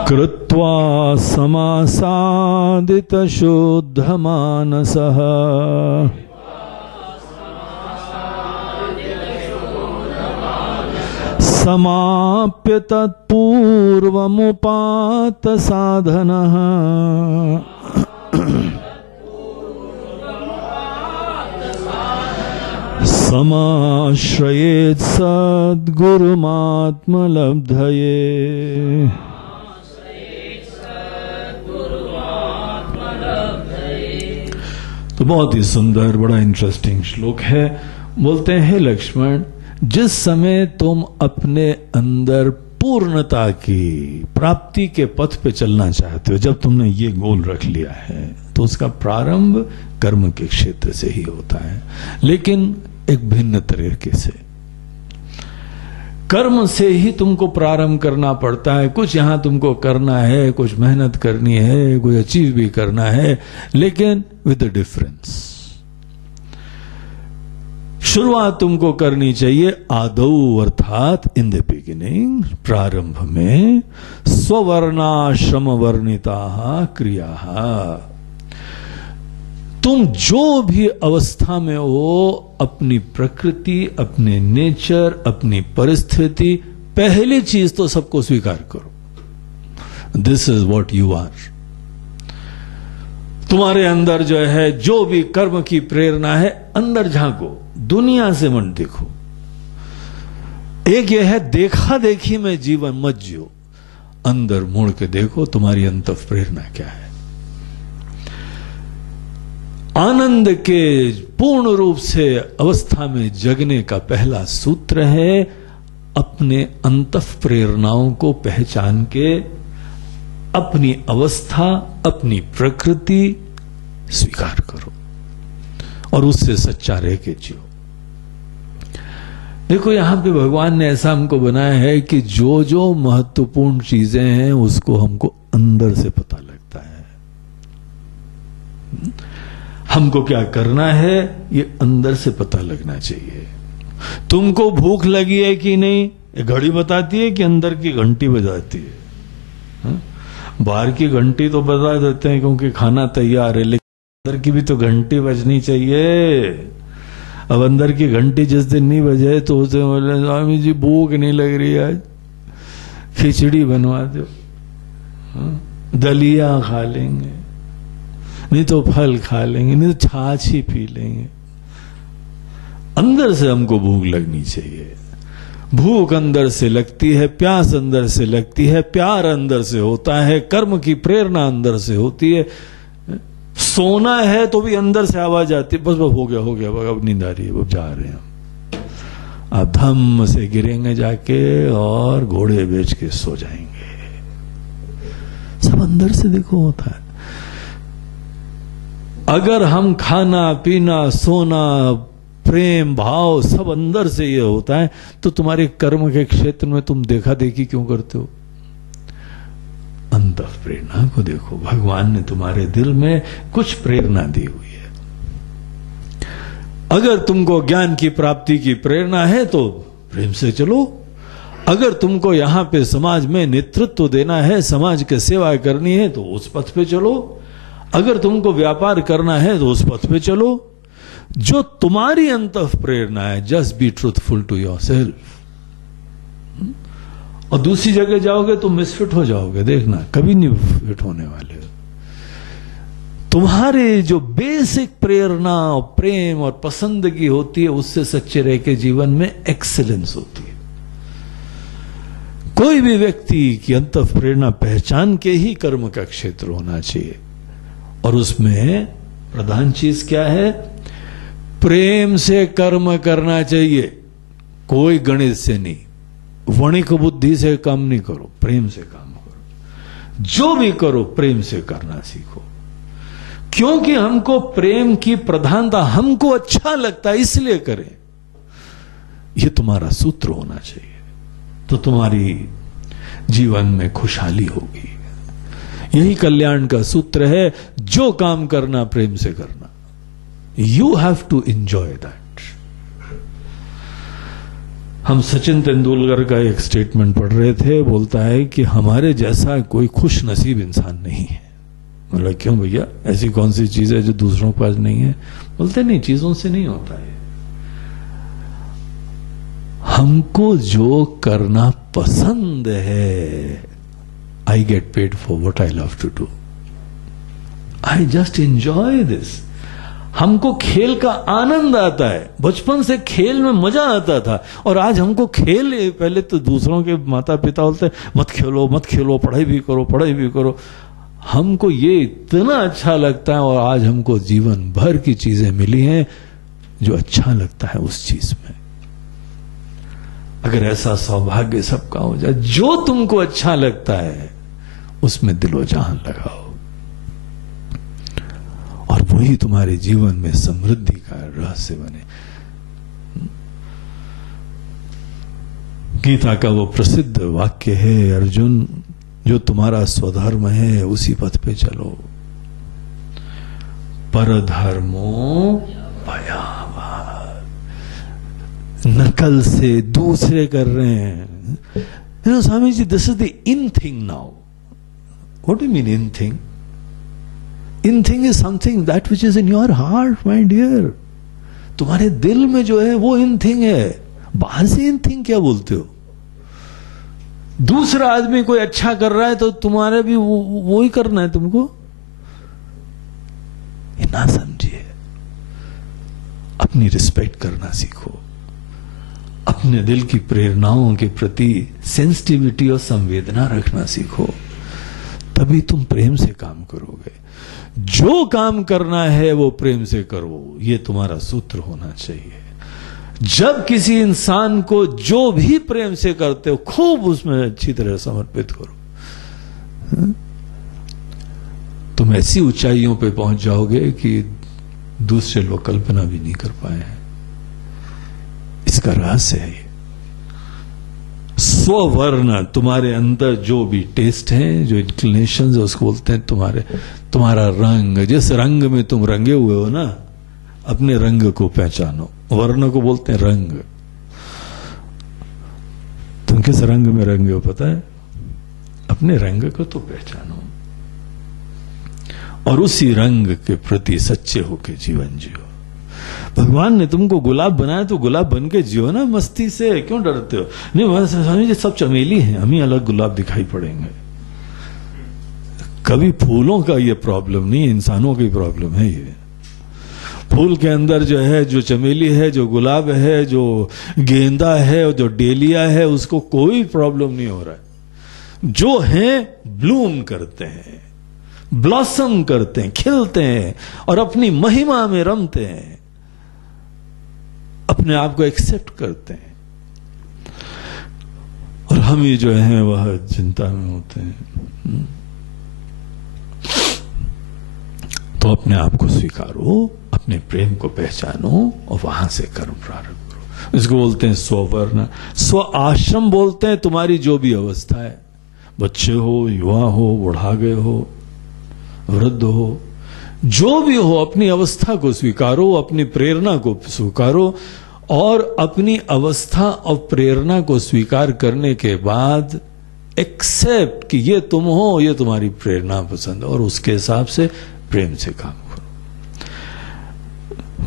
कृत्वा समासादित शुद्ध मानसः समाप्य तत्पूर्वमुपात साधनः समाश्रयेत् सद्गुरुमात्मलब्धये। तो बहुत ही सुंदर, बड़ा इंटरेस्टिंग श्लोक है। बोलते हैं, लक्ष्मण, जिस समय तुम अपने अंदर पूर्णता की प्राप्ति के पथ पे चलना चाहते हो, जब तुमने ये गोल रख लिया है, तो उसका प्रारंभ कर्म के क्षेत्र से ही होता है, लेकिन एक भिन्न तरीके से। कर्म से ही तुमको प्रारंभ करना पड़ता है। कुछ यहां तुमको करना है, कुछ मेहनत करनी है, कुछ अचीव भी करना है, लेकिन विद अ डिफरेंस। शुरुआत तुमको करनी चाहिए आदौ, अर्थात इन द बिगिनिंग, प्रारंभ में, स्ववर्णाश्रम वर्णिता क्रिया। तुम जो भी अवस्था में हो, अपनी प्रकृति, अपने नेचर, अपनी परिस्थिति, पहली चीज तो सबको स्वीकार करो। This is what you are. तुम्हारे अंदर जो है, जो भी कर्म की प्रेरणा है, अंदर झांको, दुनिया से मत देखो। एक यह है, देखा देखी में जीवन मत जियो, अंदर मुड़ के देखो तुम्हारी अंतः प्रेरणा क्या है। आनंद के पूर्ण रूप से अवस्था में जगने का पहला सूत्र है, अपने अंतः प्रेरणाओं को पहचान के अपनी अवस्था, अपनी प्रकृति स्वीकार करो और उससे सच्चा रह के जियो। देखो, यहां पे भगवान ने ऐसा हमको बनाया है कि जो जो महत्वपूर्ण चीजें हैं उसको हमको अंदर से पता लगता है। हमको क्या करना है ये अंदर से पता लगना चाहिए। तुमको भूख लगी है कि नहीं, ये घड़ी बताती है कि अंदर की घंटी बजाती है? बाहर की घंटी तो बजा देते हैं क्योंकि खाना तैयार है, लेकिन अंदर की भी तो घंटी बजनी चाहिए। अब अंदर की घंटी जिस दिन नहीं बजे तो उस दिन बोले, स्वामी जी भूख नहीं लग रही आज, खिचड़ी बनवा दो, दलिया खा लेंगे, नहीं तो फल खा लेंगे, नहीं तो छाछ ही पी लेंगे। अंदर से हमको भूख लगनी चाहिए। भूख अंदर से लगती है, प्यास अंदर से लगती है, प्यार अंदर से होता है, कर्म की प्रेरणा अंदर से होती है। सोना है तो भी अंदर से आवाज आती है, बस हो गया हो गया, अब नींद आ रही है, अब जा रहे हैं हम। अब धम्म से गिरेंगे जाके और घोड़े बेच के सो जाएंगे। सब अंदर से देखो होता है। अगर हम खाना पीना, सोना, प्रेम भाव सब अंदर से ये होता है, तो तुम्हारे कर्म के क्षेत्र में तुम देखा देखी क्यों करते हो? अंतः प्रेरणा को देखो। भगवान ने तुम्हारे दिल में कुछ प्रेरणा दी हुई है। अगर तुमको ज्ञान की प्राप्ति की प्रेरणा है तो प्रेम से चलो। अगर तुमको यहां पे समाज में नेतृत्व देना है, समाज की सेवा करनी है, तो उस पथ पे चलो। अगर तुमको व्यापार करना है तो उस पथ पे चलो। जो तुम्हारी अंतः प्रेरणा है, just be truthful to yourself. और दूसरी जगह जाओगे तो मिसफिट हो जाओगे, देखना कभी नहीं फिट होने वाले हो। तुम्हारे जो बेसिक प्रेरणा और प्रेम और पसंदगी होती है, उससे सच्चे रह के जीवन में एक्सीलेंस होती है। कोई भी व्यक्ति की अंतः प्रेरणा पहचान के ही कर्म का क्षेत्र होना चाहिए। और उसमें प्रधान चीज क्या है? प्रेम से कर्म करना चाहिए, कोई गणित से नहीं, वणिक बुद्धि से काम नहीं करो, प्रेम से काम करो। जो भी करो प्रेम से करना सीखो, क्योंकि हमको प्रेम की प्रधानता, हमको अच्छा लगता है इसलिए करें, यह तुम्हारा सूत्र होना चाहिए। तो तुम्हारी जीवन में खुशहाली होगी। यही कल्याण का सूत्र है। जो काम करना प्रेम से करना। You have to enjoy that. हम सचिन तेंदुलकर का एक स्टेटमेंट पढ़ रहे थे, बोलता है कि हमारे जैसा कोई खुश नसीब इंसान नहीं है। मतलब क्यों भैया, ऐसी कौन सी चीज है जो दूसरों के पास नहीं है? बोलते नहीं, चीजों से नहीं होता है। हमको जो करना पसंद है, I get paid for what I love to do. I just enjoy this. हमको खेल का आनंद आता है। बचपन से खेल में मजा आता था, और आज हमको खेल, पहले तो दूसरों के माता पिता बोलते मत खेलो मत खेलो, पढ़ाई भी करो पढ़ाई भी करो। हमको ये इतना अच्छा लगता है, और आज हमको जीवन भर की चीजें मिली हैं जो अच्छा लगता है उस चीज में। अगर ऐसा सौभाग्य सबका हो जाए, जो तुमको अच्छा लगता है उसमें दिलो जान लगाओ, और वही तुम्हारे जीवन में समृद्धि का रहस्य बने। गीता का वो प्रसिद्ध वाक्य है, अर्जुन जो तुम्हारा स्वधर्म है उसी पथ पे चलो, परधर्मो भयावह। नकल से दूसरे कर रहे हैं। Swami ji, this is the in thing now. What do you mean in thing? In thing is something that which is in your heart my dear. तुम्हारे दिल में जो है वो इन थिंग है। बाहर से इन थिंग क्या बोलते हो? दूसरा आदमी कोई अच्छा कर रहा है तो तुम्हारे भी वो ही करना है तुमको। ये ना समझिए, अपनी रिस्पेक्ट करना सीखो, अपने दिल की प्रेरणाओं के प्रति सेंसिटिविटी और संवेदना रखना सीखो, तभी तुम प्रेम से काम करोगे। जो काम करना है वो प्रेम से करो, ये तुम्हारा सूत्र होना चाहिए। जब किसी इंसान को जो भी प्रेम से करते हो, खूब उसमें अच्छी तरह समर्पित करो, तुम ऐसी ऊंचाइयों पे पहुंच जाओगे कि दूसरे लोग कल्पना भी नहीं कर पाए हैं। इसका रहस्य है ये। स्ववर्ण, तुम्हारे अंदर जो भी टेस्ट है, जो इंक्लिनेशंस है, उसको बोलते हैं तुम्हारा रंग। जिस रंग में तुम रंगे हुए हो ना, अपने रंग को पहचानो। वर्ण को बोलते हैं रंग। तुम किस रंग में रंगे हो पता है? अपने रंग को तो पहचानो और उसी रंग के प्रति सच्चे होकर जीवन जियो। भगवान ने तुमको गुलाब बनाया तो गुलाब बन के जियो ना, मस्ती से। क्यों डरते हो? नहीं स्वामी जी, सब चमेली हैं, हम ही अलग गुलाब दिखाई पड़ेंगे। कभी फूलों का ये प्रॉब्लम नहीं, इंसानों की प्रॉब्लम है ये। फूल के अंदर जो है, जो चमेली है, जो गुलाब है, जो गेंदा है, जो डेलिया है, उसको कोई प्रॉब्लम नहीं हो रहा है। जो है ब्लूम करते हैं, ब्लॉसम करते हैं, खिलते हैं और अपनी महिमा में रमते हैं, अपने आप को एक्सेप्ट करते हैं। और हम ही जो है वह चिंता में होते हैं। तो अपने आप को स्वीकारो, अपने प्रेम को पहचानो और वहां से कर्म प्रारंभ करो। इसको बोलते हैं स्ववर्ण। स्व आश्रम बोलते हैं तुम्हारी जो भी अवस्था है, बच्चे हो, युवा हो, बुढ़ा गए हो, वृद्ध हो, जो भी हो, अपनी अवस्था को स्वीकारो, अपनी प्रेरणा को स्वीकारो। और अपनी अवस्था और प्रेरणा को स्वीकार करने के बाद एक्सेप्ट कि ये तुम हो, ये तुम्हारी प्रेरणा पसंद, और उसके हिसाब से प्रेम से काम करो।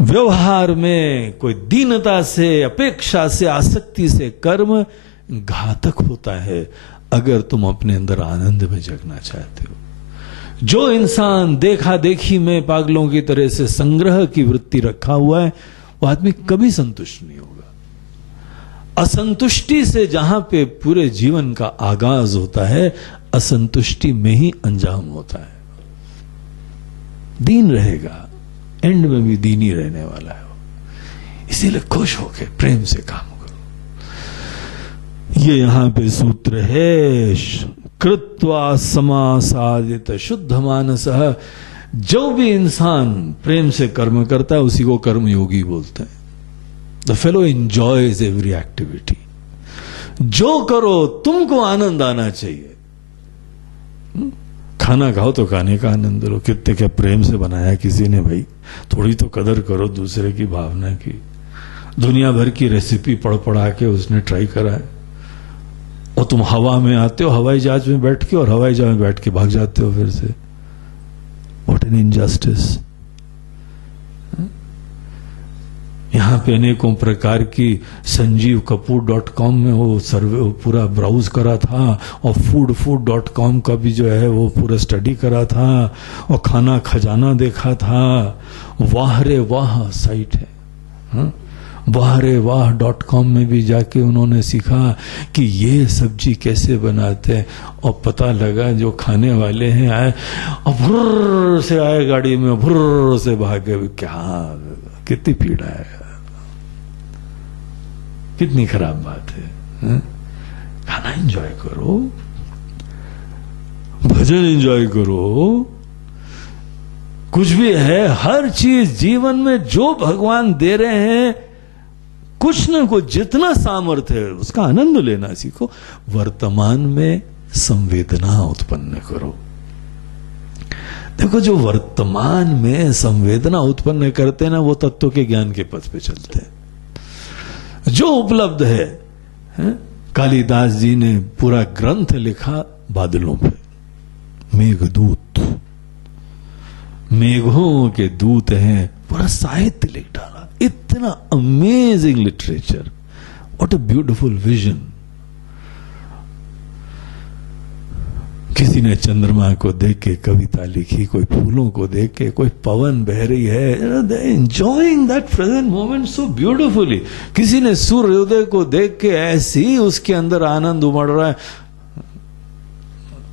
व्यवहार में कोई दीनता से, अपेक्षा से, आसक्ति से कर्म घातक होता है अगर तुम अपने अंदर आनंद में जगना चाहते हो। जो इंसान देखा देखी में पागलों की तरह से संग्रह की वृत्ति रखा हुआ है, वो आदमी कभी संतुष्ट नहीं होगा। असंतुष्टि से जहां पे पूरे जीवन का आगाज होता है, असंतुष्टि में ही अंजाम होता है। दीन रहेगा, एंड में भी दीन ही रहने वाला है वो। इसीलिए खुश होके प्रेम से काम करो। ये यहां पे सूत्र है, कृत्वा समासादित शुद्ध मानसः। जो भी इंसान प्रेम से कर्म करता है उसी को कर्म योगी बोलते हैं। The fellow enjoys every activity. जो करो तुमको आनंद आना चाहिए। खाना खाओ तो खाने का आनंद लो। कितने क्या प्रेम से बनाया किसी ने भाई, थोड़ी तो कदर करो दूसरे की भावना की। दुनिया भर की रेसिपी पढ़ पढ़ा के उसने ट्राई करा है, और तुम हवा में आते हो, हवाई जहाज में बैठ के, और हवाई जहाज में बैठ के भाग जाते हो फिर से। What an injustice. यहां पे अनेकों प्रकार की sanjeevkapoor.com में वो सर्वे पूरा ब्राउज करा था, और food.com का भी जो है वो पूरा स्टडी करा था, और खाना खजाना देखा था। वाह रे वाह साइट है, वाह रे वाह.com में भी जाके उन्होंने सीखा कि ये सब्जी कैसे बनाते हैं, और पता लगा जो खाने वाले हैं आए और भुर्र से आए गाड़ी में, भुर्र से भागे। क्या कितनी पीड़ा है, कितनी खराब बात है। गाना एंजॉय करो, भजन एंजॉय करो, कुछ भी है, हर चीज जीवन में जो भगवान दे रहे हैं, कुछ न कुछ जितना सामर्थ्य है उसका आनंद लेना सीखो। वर्तमान में संवेदना उत्पन्न करो। देखो, जो वर्तमान में संवेदना उत्पन्न करते हैं ना, वो तत्व के ज्ञान के पथ पे चलते हैं। जो उपलब्ध है, कालिदास जी ने पूरा ग्रंथ लिखा बादलों पे, मेघदूत, मेघों के दूत हैं, पूरा साहित्य लिख डाला। इतना amazing literature, what a beautiful vision. किसी ने चंद्रमा को देख के कविता लिखी, कोई फूलों को देख के, कोई पवन बह रही है, enjoying that present moment so beautifully. किसी ने सूर्योदय को देख के ऐसी उसके अंदर आनंद उमड़ रहा है।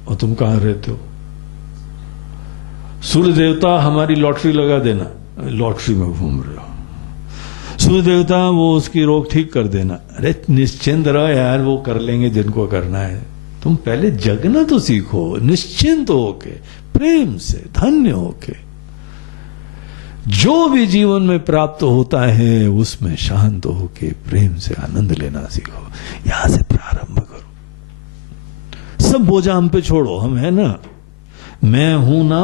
और तुम कहां रहते हो? सूर्य देवता हमारी लॉटरी लगा देना, लॉटरी में घूम रहे हो। सूर्य देवता वो उसकी रोग ठीक कर देना, अरे निश्चिंत रहो यार, वो कर लेंगे जिनको करना है। तुम पहले जगना तो सीखो, निश्चिंत होके, प्रेम से, धन्य होके। जो भी जीवन में प्राप्त होता है उसमें शांत होके प्रेम से आनंद लेना सीखो। यहां से प्रारंभ करो। सब बोझा हम पे छोड़ो, हम है ना, मैं हूं ना,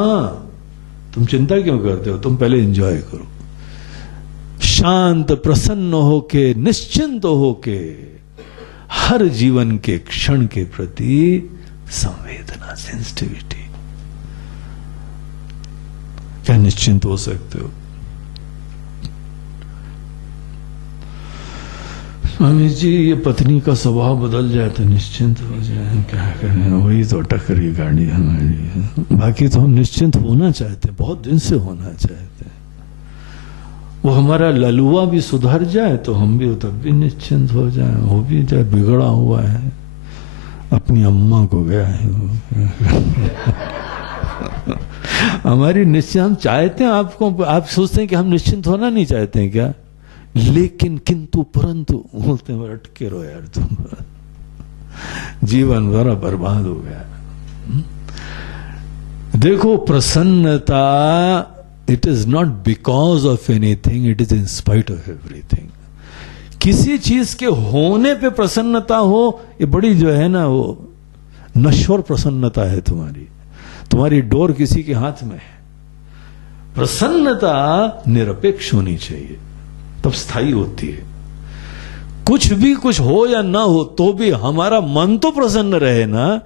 तुम चिंता क्यों करते हो? तुम पहले एंजॉय करो, शांत प्रसन्न होके, निश्चिंत होके, हर जीवन के क्षण के प्रति संवेदना, सेंसिटिविटी। क्या निश्चिंत हो सकते हो? स्वामी जी, ये पत्नी का स्वभाव बदल जाए तो निश्चिंत हो जाए, क्या करें, वही तो टकरी गाड़ी हमारी। बाकी तो हम निश्चिंत होना चाहते हैं, बहुत दिन से होना चाहते हैं। वो हमारा ललुआ भी सुधर जाए तो हम भी तब भी निश्चिंत हो जाए। वो भी जाए, बिगड़ा हुआ है, अपनी अम्मा को गया है हमारी निश्चिंत, हम चाहते हैं आपको, आप सोचते हैं कि हम निश्चिंत होना नहीं चाहते हैं क्या? लेकिन किंतु परंतु बोलते हैं, अटके रहो यार तुम, जीवन भरा बर्बाद हो गया। देखो, प्रसन्नता, it is not because of anything, it is in spite of everything. किसी चीज के होने पे प्रसन्नता हो, ये बड़ी जो है ना, वो नश्वर प्रसन्नता है तुम्हारी। तुम्हारी डोर किसी के हाथ में है। प्रसन्नता निरपेक्ष होनी चाहिए, तब स्थायी होती है। कुछ भी कुछ हो या ना हो तो भी हमारा मन तो प्रसन्न रहे ना।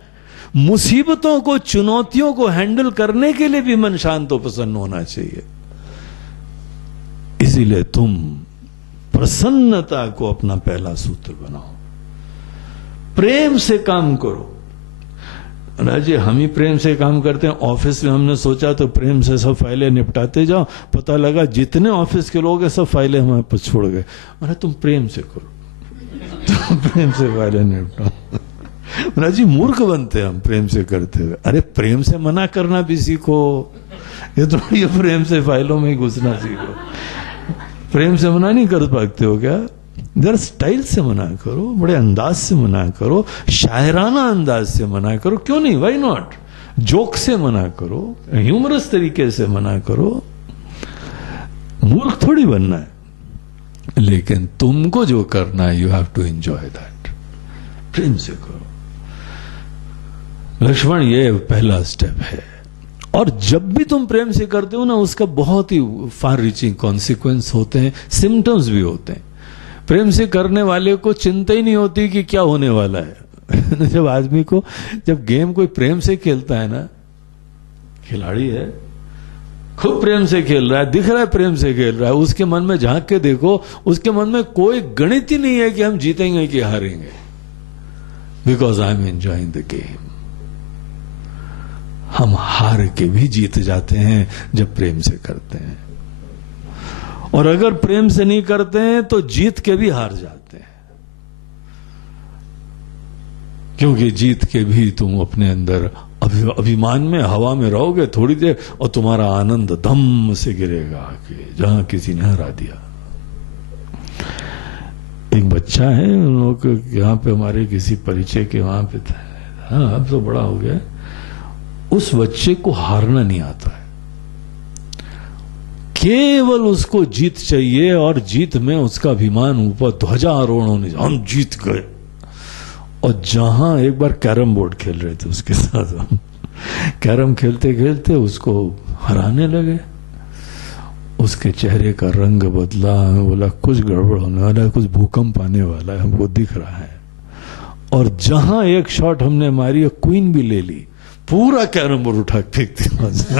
मुसीबतों को, चुनौतियों को हैंडल करने के लिए भी मन शांत और प्रसन्न होना चाहिए। इसीलिए तुम प्रसन्नता को अपना पहला सूत्र बनाओ, प्रेम से काम करो। राजे, हम ही प्रेम से काम करते हैं। ऑफिस में हमने सोचा तो प्रेम से सब फाइलें निपटाते जाओ, पता लगा जितने ऑफिस के लोग हैं सब फाइलें हमारे पास छोड़ गए। अरे तुम प्रेम से करो, तुम प्रेम से फाइलें निपटाओ। राजी, मूर्ख बनते हैं हम प्रेम से करते हुए। अरे प्रेम से मना करना भी सीखो, ये तो ये प्रेम से फाइलों में ही घुसना सीखो। प्रेम से मना नहीं कर पाते हो क्या? जरा स्टाइल से मना करो, बड़े अंदाज से मना करो, शायराना अंदाज से मना करो, क्यों नहीं, व्हाई नॉट? जोक से मना करो, ह्यूमरस तरीके से मना करो। मूर्ख थोड़ी बनना है, लेकिन तुमको जो करना है, you have to enjoy that. प्रेम से करो। लक्ष्मण, ये पहला स्टेप है। और जब भी तुम प्रेम से करते हो ना, उसका बहुत ही फार रीचिंग कॉन्सिक्वेंस होते हैं, सिम्टम्स भी होते हैं। प्रेम से करने वाले को चिंता ही नहीं होती कि क्या होने वाला है। जब आदमी को, जब गेम कोई प्रेम से खेलता है ना, खिलाड़ी है, खूब प्रेम से खेल रहा है, दिख रहा है प्रेम से खेल रहा है, उसके मन में झांक के देखो, उसके मन में कोई गणित ही नहीं है कि हम जीतेंगे कि हारेंगे, because I am enjoying the game. हम हार के भी जीत जाते हैं जब प्रेम से करते हैं, और अगर प्रेम से नहीं करते हैं तो जीत के भी हार जाते हैं, क्योंकि जीत के भी तुम अपने अंदर अभिमान में, हवा में रहोगे थोड़ी देर, और तुम्हारा आनंद दम से गिरेगा कि जहां किसी ने हरा दिया। एक बच्चा है उन लोगों के यहाँ पे, हमारे किसी परिचय के वहां पे था, हाँ अब तो बड़ा हो गया, उस बच्चे को हारना नहीं आता है, केवल उसको जीत चाहिए और जीत में उसका अभिमान ऊपर ध्वजारोहण होने, हम जीत गए। और जहां एक बार कैरम बोर्ड खेल रहे थे उसके साथ हम, कैरम खेलते खेलते उसको हराने लगे, उसके चेहरे का रंग बदला, हमें बोला कुछ गड़बड़ होने वाला है, कुछ भूकंप आने वाला है, हमको दिख रहा है। और जहां एक शॉट हमने मारी और क्वीन भी ले ली, पूरा कैरम बोर्ड उठा फेंक दिया।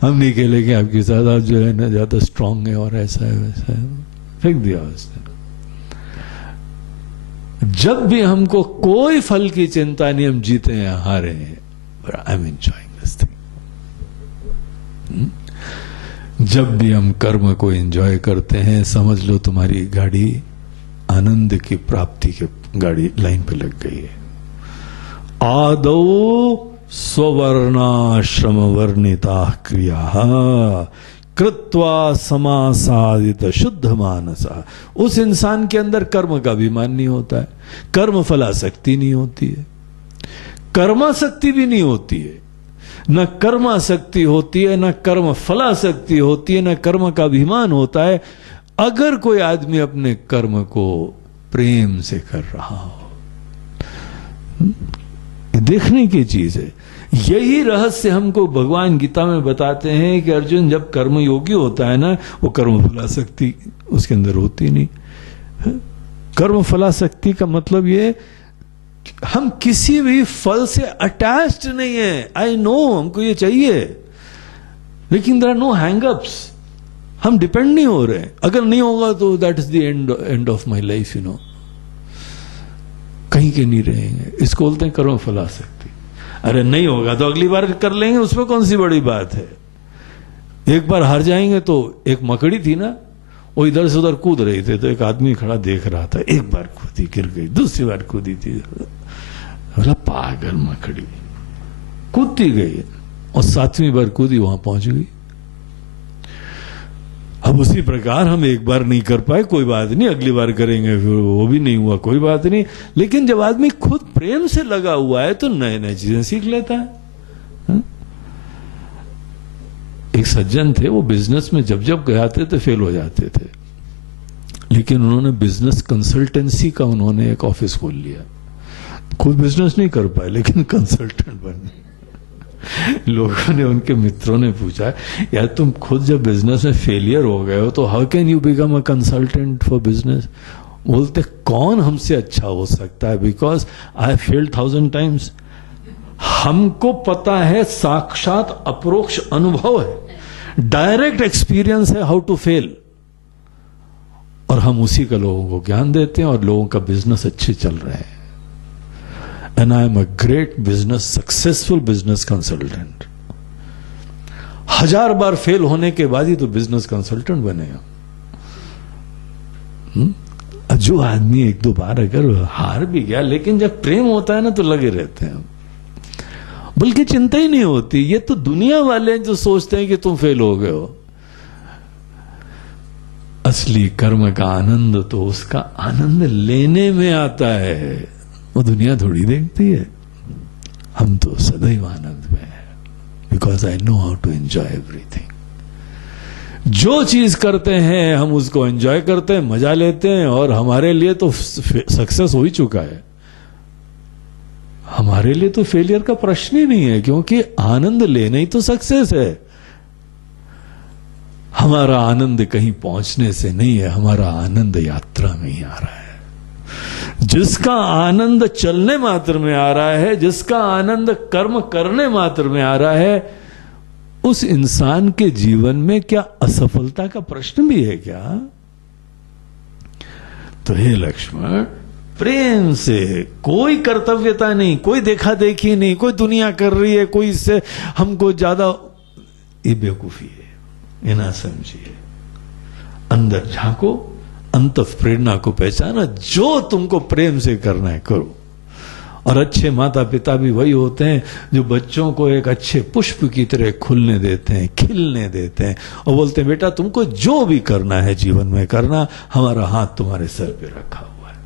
हम नहीं खेलेंगे आपके साथ, आप जो है ना ज्यादा स्ट्रांग है और ऐसा है वैसा है, फेंक दिया उसने। जब भी हमको कोई फल की चिंता नहीं, हम जीते हैं हारे हैं, I am enjoying this thing. जब भी हम कर्म को एंजॉय करते हैं, समझ लो तुम्हारी गाड़ी आनंद की प्राप्ति की गाड़ी लाइन पे लग गई है। आदौ स्ववर्णाश्रम वर्णिता क्रिया कृत्वा समासादित शुद्ध मानसा। उस इंसान के अंदर कर्म का अभिमान नहीं होता है, कर्म फलासक्ति नहीं होती है, कर्मासक्ति भी नहीं होती है, न कर्मासक्ति होती है, न कर्म फलासक्ति होती है, न कर्म का अभिमान होता है। अगर कोई आदमी अपने कर्म को प्रेम से कर रहा हो, देखने की चीज है। यही रहस्य हमको भगवान गीता में बताते हैं कि अर्जुन जब कर्म योगी होता है ना, वो कर्म फलासक्ति उसके अंदर होती नहीं। कर्म फलासक्ति का मतलब ये हम किसी भी फल से अटैच्ड नहीं है। आई नो हमको ये चाहिए, लेकिन देयर आर नो हैंगअप्स, हम डिपेंड नहीं हो रहे। अगर नहीं होगा तो that is the end of my life, you know, कहीं के नहीं रहेंगे। इसको बोलते हैं कर्म फलासक्ति। अरे नहीं होगा तो अगली बार कर लेंगे, उसमें कौन सी बड़ी बात है। एक बार हार जाएंगे तो, एक मकड़ी थी ना, वो इधर से उधर कूद रही थी, तो एक आदमी खड़ा देख रहा था, एक बार कूदी गिर गई, दूसरी बार कूदी थी, बोला पागल मकड़ी, कूदती गई और 7वीं बार कूदी, वहां पहुंच गई। अब उसी प्रकार हम एक बार नहीं कर पाए, कोई बात नहीं, अगली बार करेंगे, फिर वो भी नहीं हुआ, कोई बात नहीं। लेकिन जब आदमी खुद प्रेम से लगा हुआ है तो नए नए चीजें सीख लेता है। एक सज्जन थे, वो बिजनेस में जब जब जाते थे फेल हो जाते थे, लेकिन उन्होंने बिजनेस कंसल्टेंसी का उन्होंने एक ऑफिस खोल लिया। खुद बिजनेस नहीं कर पाए लेकिन कंसल्टेंट बने। लोगों ने, उनके मित्रों ने पूछा, यार तुम खुद जब बिजनेस में फेलियर हो गए हो तो how can you become a consultant for business. बोलते कौन हमसे अच्छा हो सकता है, बिकॉज आई फेल्ड 1000 टाइम्स। हमको पता है, साक्षात अप्रोक्ष अनुभव है, डायरेक्ट एक्सपीरियंस है हाउ टू फेल, और हम उसी का लोगों को ज्ञान देते हैं और लोगों का बिजनेस अच्छे चल रहे हैं। And I am a great business, successful business consultant. 1000 bar fail होने के बाद ही तो बिजनेस कंसल्टेंट बनेगा। जो आदमी 1-2 बार अगर हार भी गया, लेकिन जब प्रेम होता है ना तो लगे रहते हैं, बल्कि चिंता ही नहीं होती। ये तो दुनिया वाले जो सोचते हैं कि तुम फेल हो गए हो। असली कर्म का आनंद तो उसका आनंद लेने में आता है, वो दुनिया थोड़ी देखती है। हम तो सदैव आनंद में है, because I know how to enjoy everything. जो चीज करते हैं हम उसको एंजॉय करते हैं, मजा लेते हैं, और हमारे लिए तो सक्सेस हो ही चुका है। हमारे लिए तो फेलियर का प्रश्न ही नहीं है, क्योंकि आनंद लेना ही तो सक्सेस है। हमारा आनंद कहीं पहुंचने से नहीं है, हमारा आनंद यात्रा में ही आ रहा है। जिसका आनंद चलने मात्र में आ रहा है, जिसका आनंद कर्म करने मात्र में आ रहा है, उस इंसान के जीवन में क्या असफलता का प्रश्न भी है क्या? तो हे लक्ष्मण, प्रेम से, कोई कर्तव्यता नहीं, कोई देखा देखी नहीं, कोई दुनिया कर रही है, कोई इससे हमको ज्यादा, ये बेवकूफी है, ये ना समझिए। अंदर झांको, अंत प्रेरणा को पहचाना, जो तुमको प्रेम से करना है करो, और अच्छे माता पिता भी वही होते हैं जो बच्चों को एक अच्छे पुष्प की तरह खुलने देते हैं, खिलने देते हैं और बोलते हैं बेटा तुमको जो भी करना है जीवन में करना, हमारा हाथ तुम्हारे सर पे रखा हुआ है,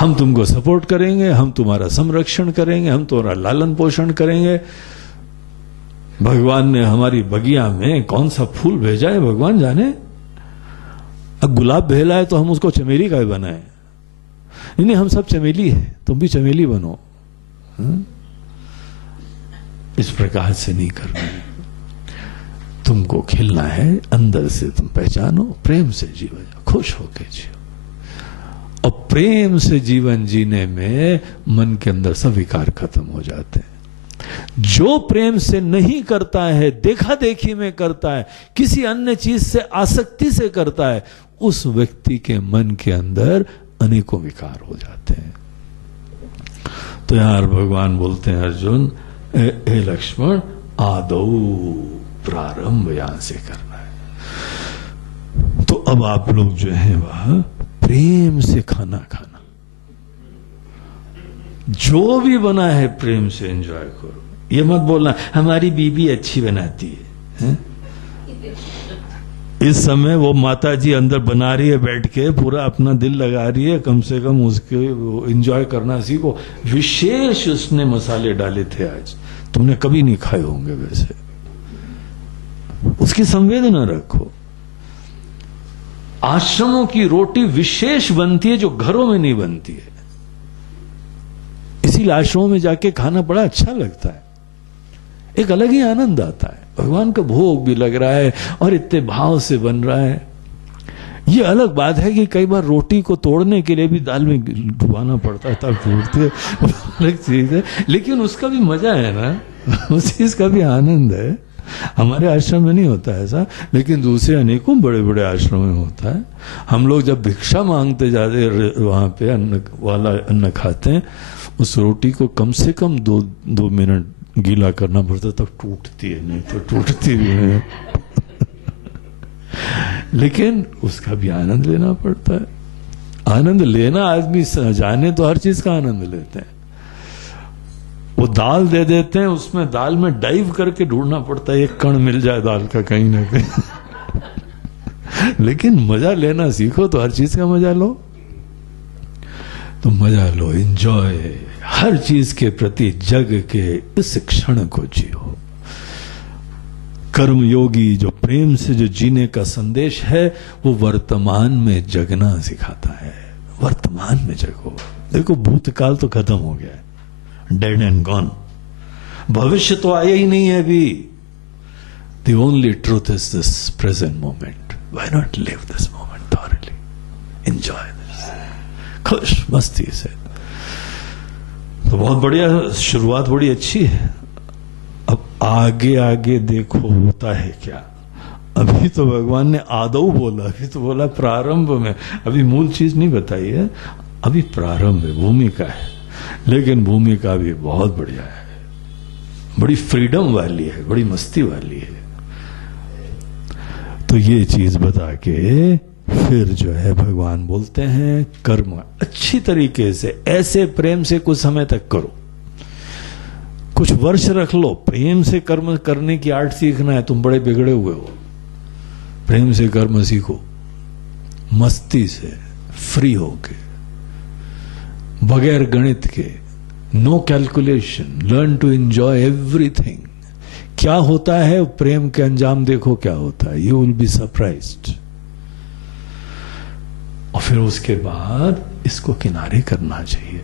हम तुमको सपोर्ट करेंगे, हम तुम्हारा संरक्षण करेंगे, हम तुम्हारा लालन पोषण करेंगे। भगवान ने हमारी बगिया में कौन सा फूल भेजा है भगवान जाने। अब गुलाब भेजा है तो हम उसको चमेली का ही बनाए? नहीं, हम सब चमेली है, तुम भी चमेली बनो। इस प्रकार से नहीं करना है, तुमको खिलना है अंदर से, तुम पहचानो, प्रेम से जीवन खुश होके जियो। और प्रेम से जीवन जीने में मन के अंदर सब विकार खत्म हो जाते हैं। जो प्रेम से नहीं करता है, देखा देखी में करता है, किसी अन्य चीज से आसक्ति से करता है, उस व्यक्ति के मन के अंदर अनेकों विकार हो जाते हैं। तो यार भगवान बोलते हैं अर्जुन, हे लक्ष्मण, आदौ प्रारंभ यहां से करना है। तो अब आप लोग जो है वह प्रेम से खाना खाना, जो भी बना है प्रेम से एंजॉय करो। ये मत बोलना हमारी बीबी अच्छी बनाती है? इस समय वो माता जी अंदर बना रही है बैठ के, पूरा अपना दिल लगा रही है, कम से कम उसके एंजॉय करना सीखो। विशेष उसने मसाले डाले थे आज, तुमने कभी नहीं खाए होंगे वैसे। उसकी संवेदना रखो। आश्रमों की रोटी विशेष बनती है जो घरों में नहीं बनती है, इसीलिए आश्रमों में जाके खाना बड़ा अच्छा लगता है, एक अलग ही आनंद आता है। भगवान का भोग भी लग रहा है और इतने भाव से बन रहा है। ये अलग बात है कि कई बार रोटी को तोड़ने के लिए भी दाल में डुबाना पड़ता है तब टूटते, अलग चीज है, लेकिन उसका भी मजा है ना, उस चीज का भी आनंद है। हमारे आश्रम में नहीं होता है ऐसा, लेकिन दूसरे अनेकों बड़े बड़े आश्रम में होता है। हम लोग जब भिक्षा मांगते जाते वहां पे अन्न वाला अन्न खाते हैं, उस रोटी को कम से कम दो मिनट गीला करना पड़ता, तब टूटती है, नहीं तो टूटती भी है। लेकिन उसका भी आनंद लेना पड़ता है। आनंद लेना, आदमी जाने तो हर चीज का आनंद लेते हैं। वो दाल दे देते हैं, उसमें दाल में डाइव करके ढूंढना पड़ता है, एक कण मिल जाए दाल का कहीं ना कहीं। लेकिन मजा लेना सीखो तो हर चीज का मजा लो। तो मजा लो, एंजॉय, हर चीज के प्रति जग के इस क्षण को जियो। कर्म योगी जो प्रेम से जो जीने का संदेश है, वो वर्तमान में जगना सिखाता है। वर्तमान में जगो। देखो भूतकाल तो खत्म हो गया है, डेड एंड गॉन। भविष्य तो आया ही नहीं है अभी। The only truth is this present moment. Why not live this moment thoroughly, enjoy this, खुश मस्ती से। तो बहुत बढ़िया शुरुआत, बड़ी अच्छी है। अब आगे आगे देखो होता है क्या। अभी तो भगवान ने आदौ बोला, अभी तो बोला प्रारंभ में, अभी मूल चीज नहीं बताई है, अभी प्रारंभ है, भूमिका है। लेकिन भूमिका भी बहुत बढ़िया है, बड़ी फ्रीडम वाली है, बड़ी मस्ती वाली है। तो ये चीज बता के फिर जो है भगवान बोलते हैं कर्म अच्छी तरीके से, ऐसे प्रेम से कुछ समय तक करो, कुछ वर्ष रख लो। प्रेम से कर्म करने की आर्ट सीखना है, तुम बड़े बिगड़े हुए हो। प्रेम से कर्म सीखो, मस्ती से, फ्री होके, बगैर गणित के, no calculation, learn to enjoy everything. क्या होता है प्रेम के अंजाम देखो क्या होता है, यू विल बी सरप्राइज्ड। और फिर उसके बाद इसको किनारे करना चाहिए।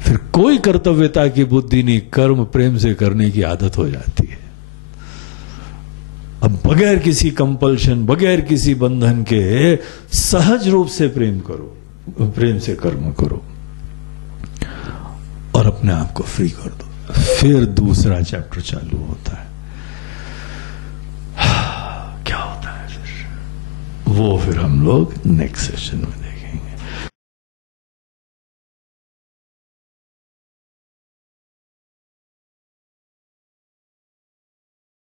फिर कोई कर्तव्यता की बुद्धि नहीं, कर्म प्रेम से करने की आदत हो जाती है। अब बगैर किसी कंपल्शन, बगैर किसी बंधन के सहज रूप से प्रेम करो, प्रेम से कर्म करो और अपने आप को फ्री कर दो। फिर दूसरा चैप्टर चालू होता है। क्या होता है फिर, वो फिर हम लोग नेक्स्ट सेशन में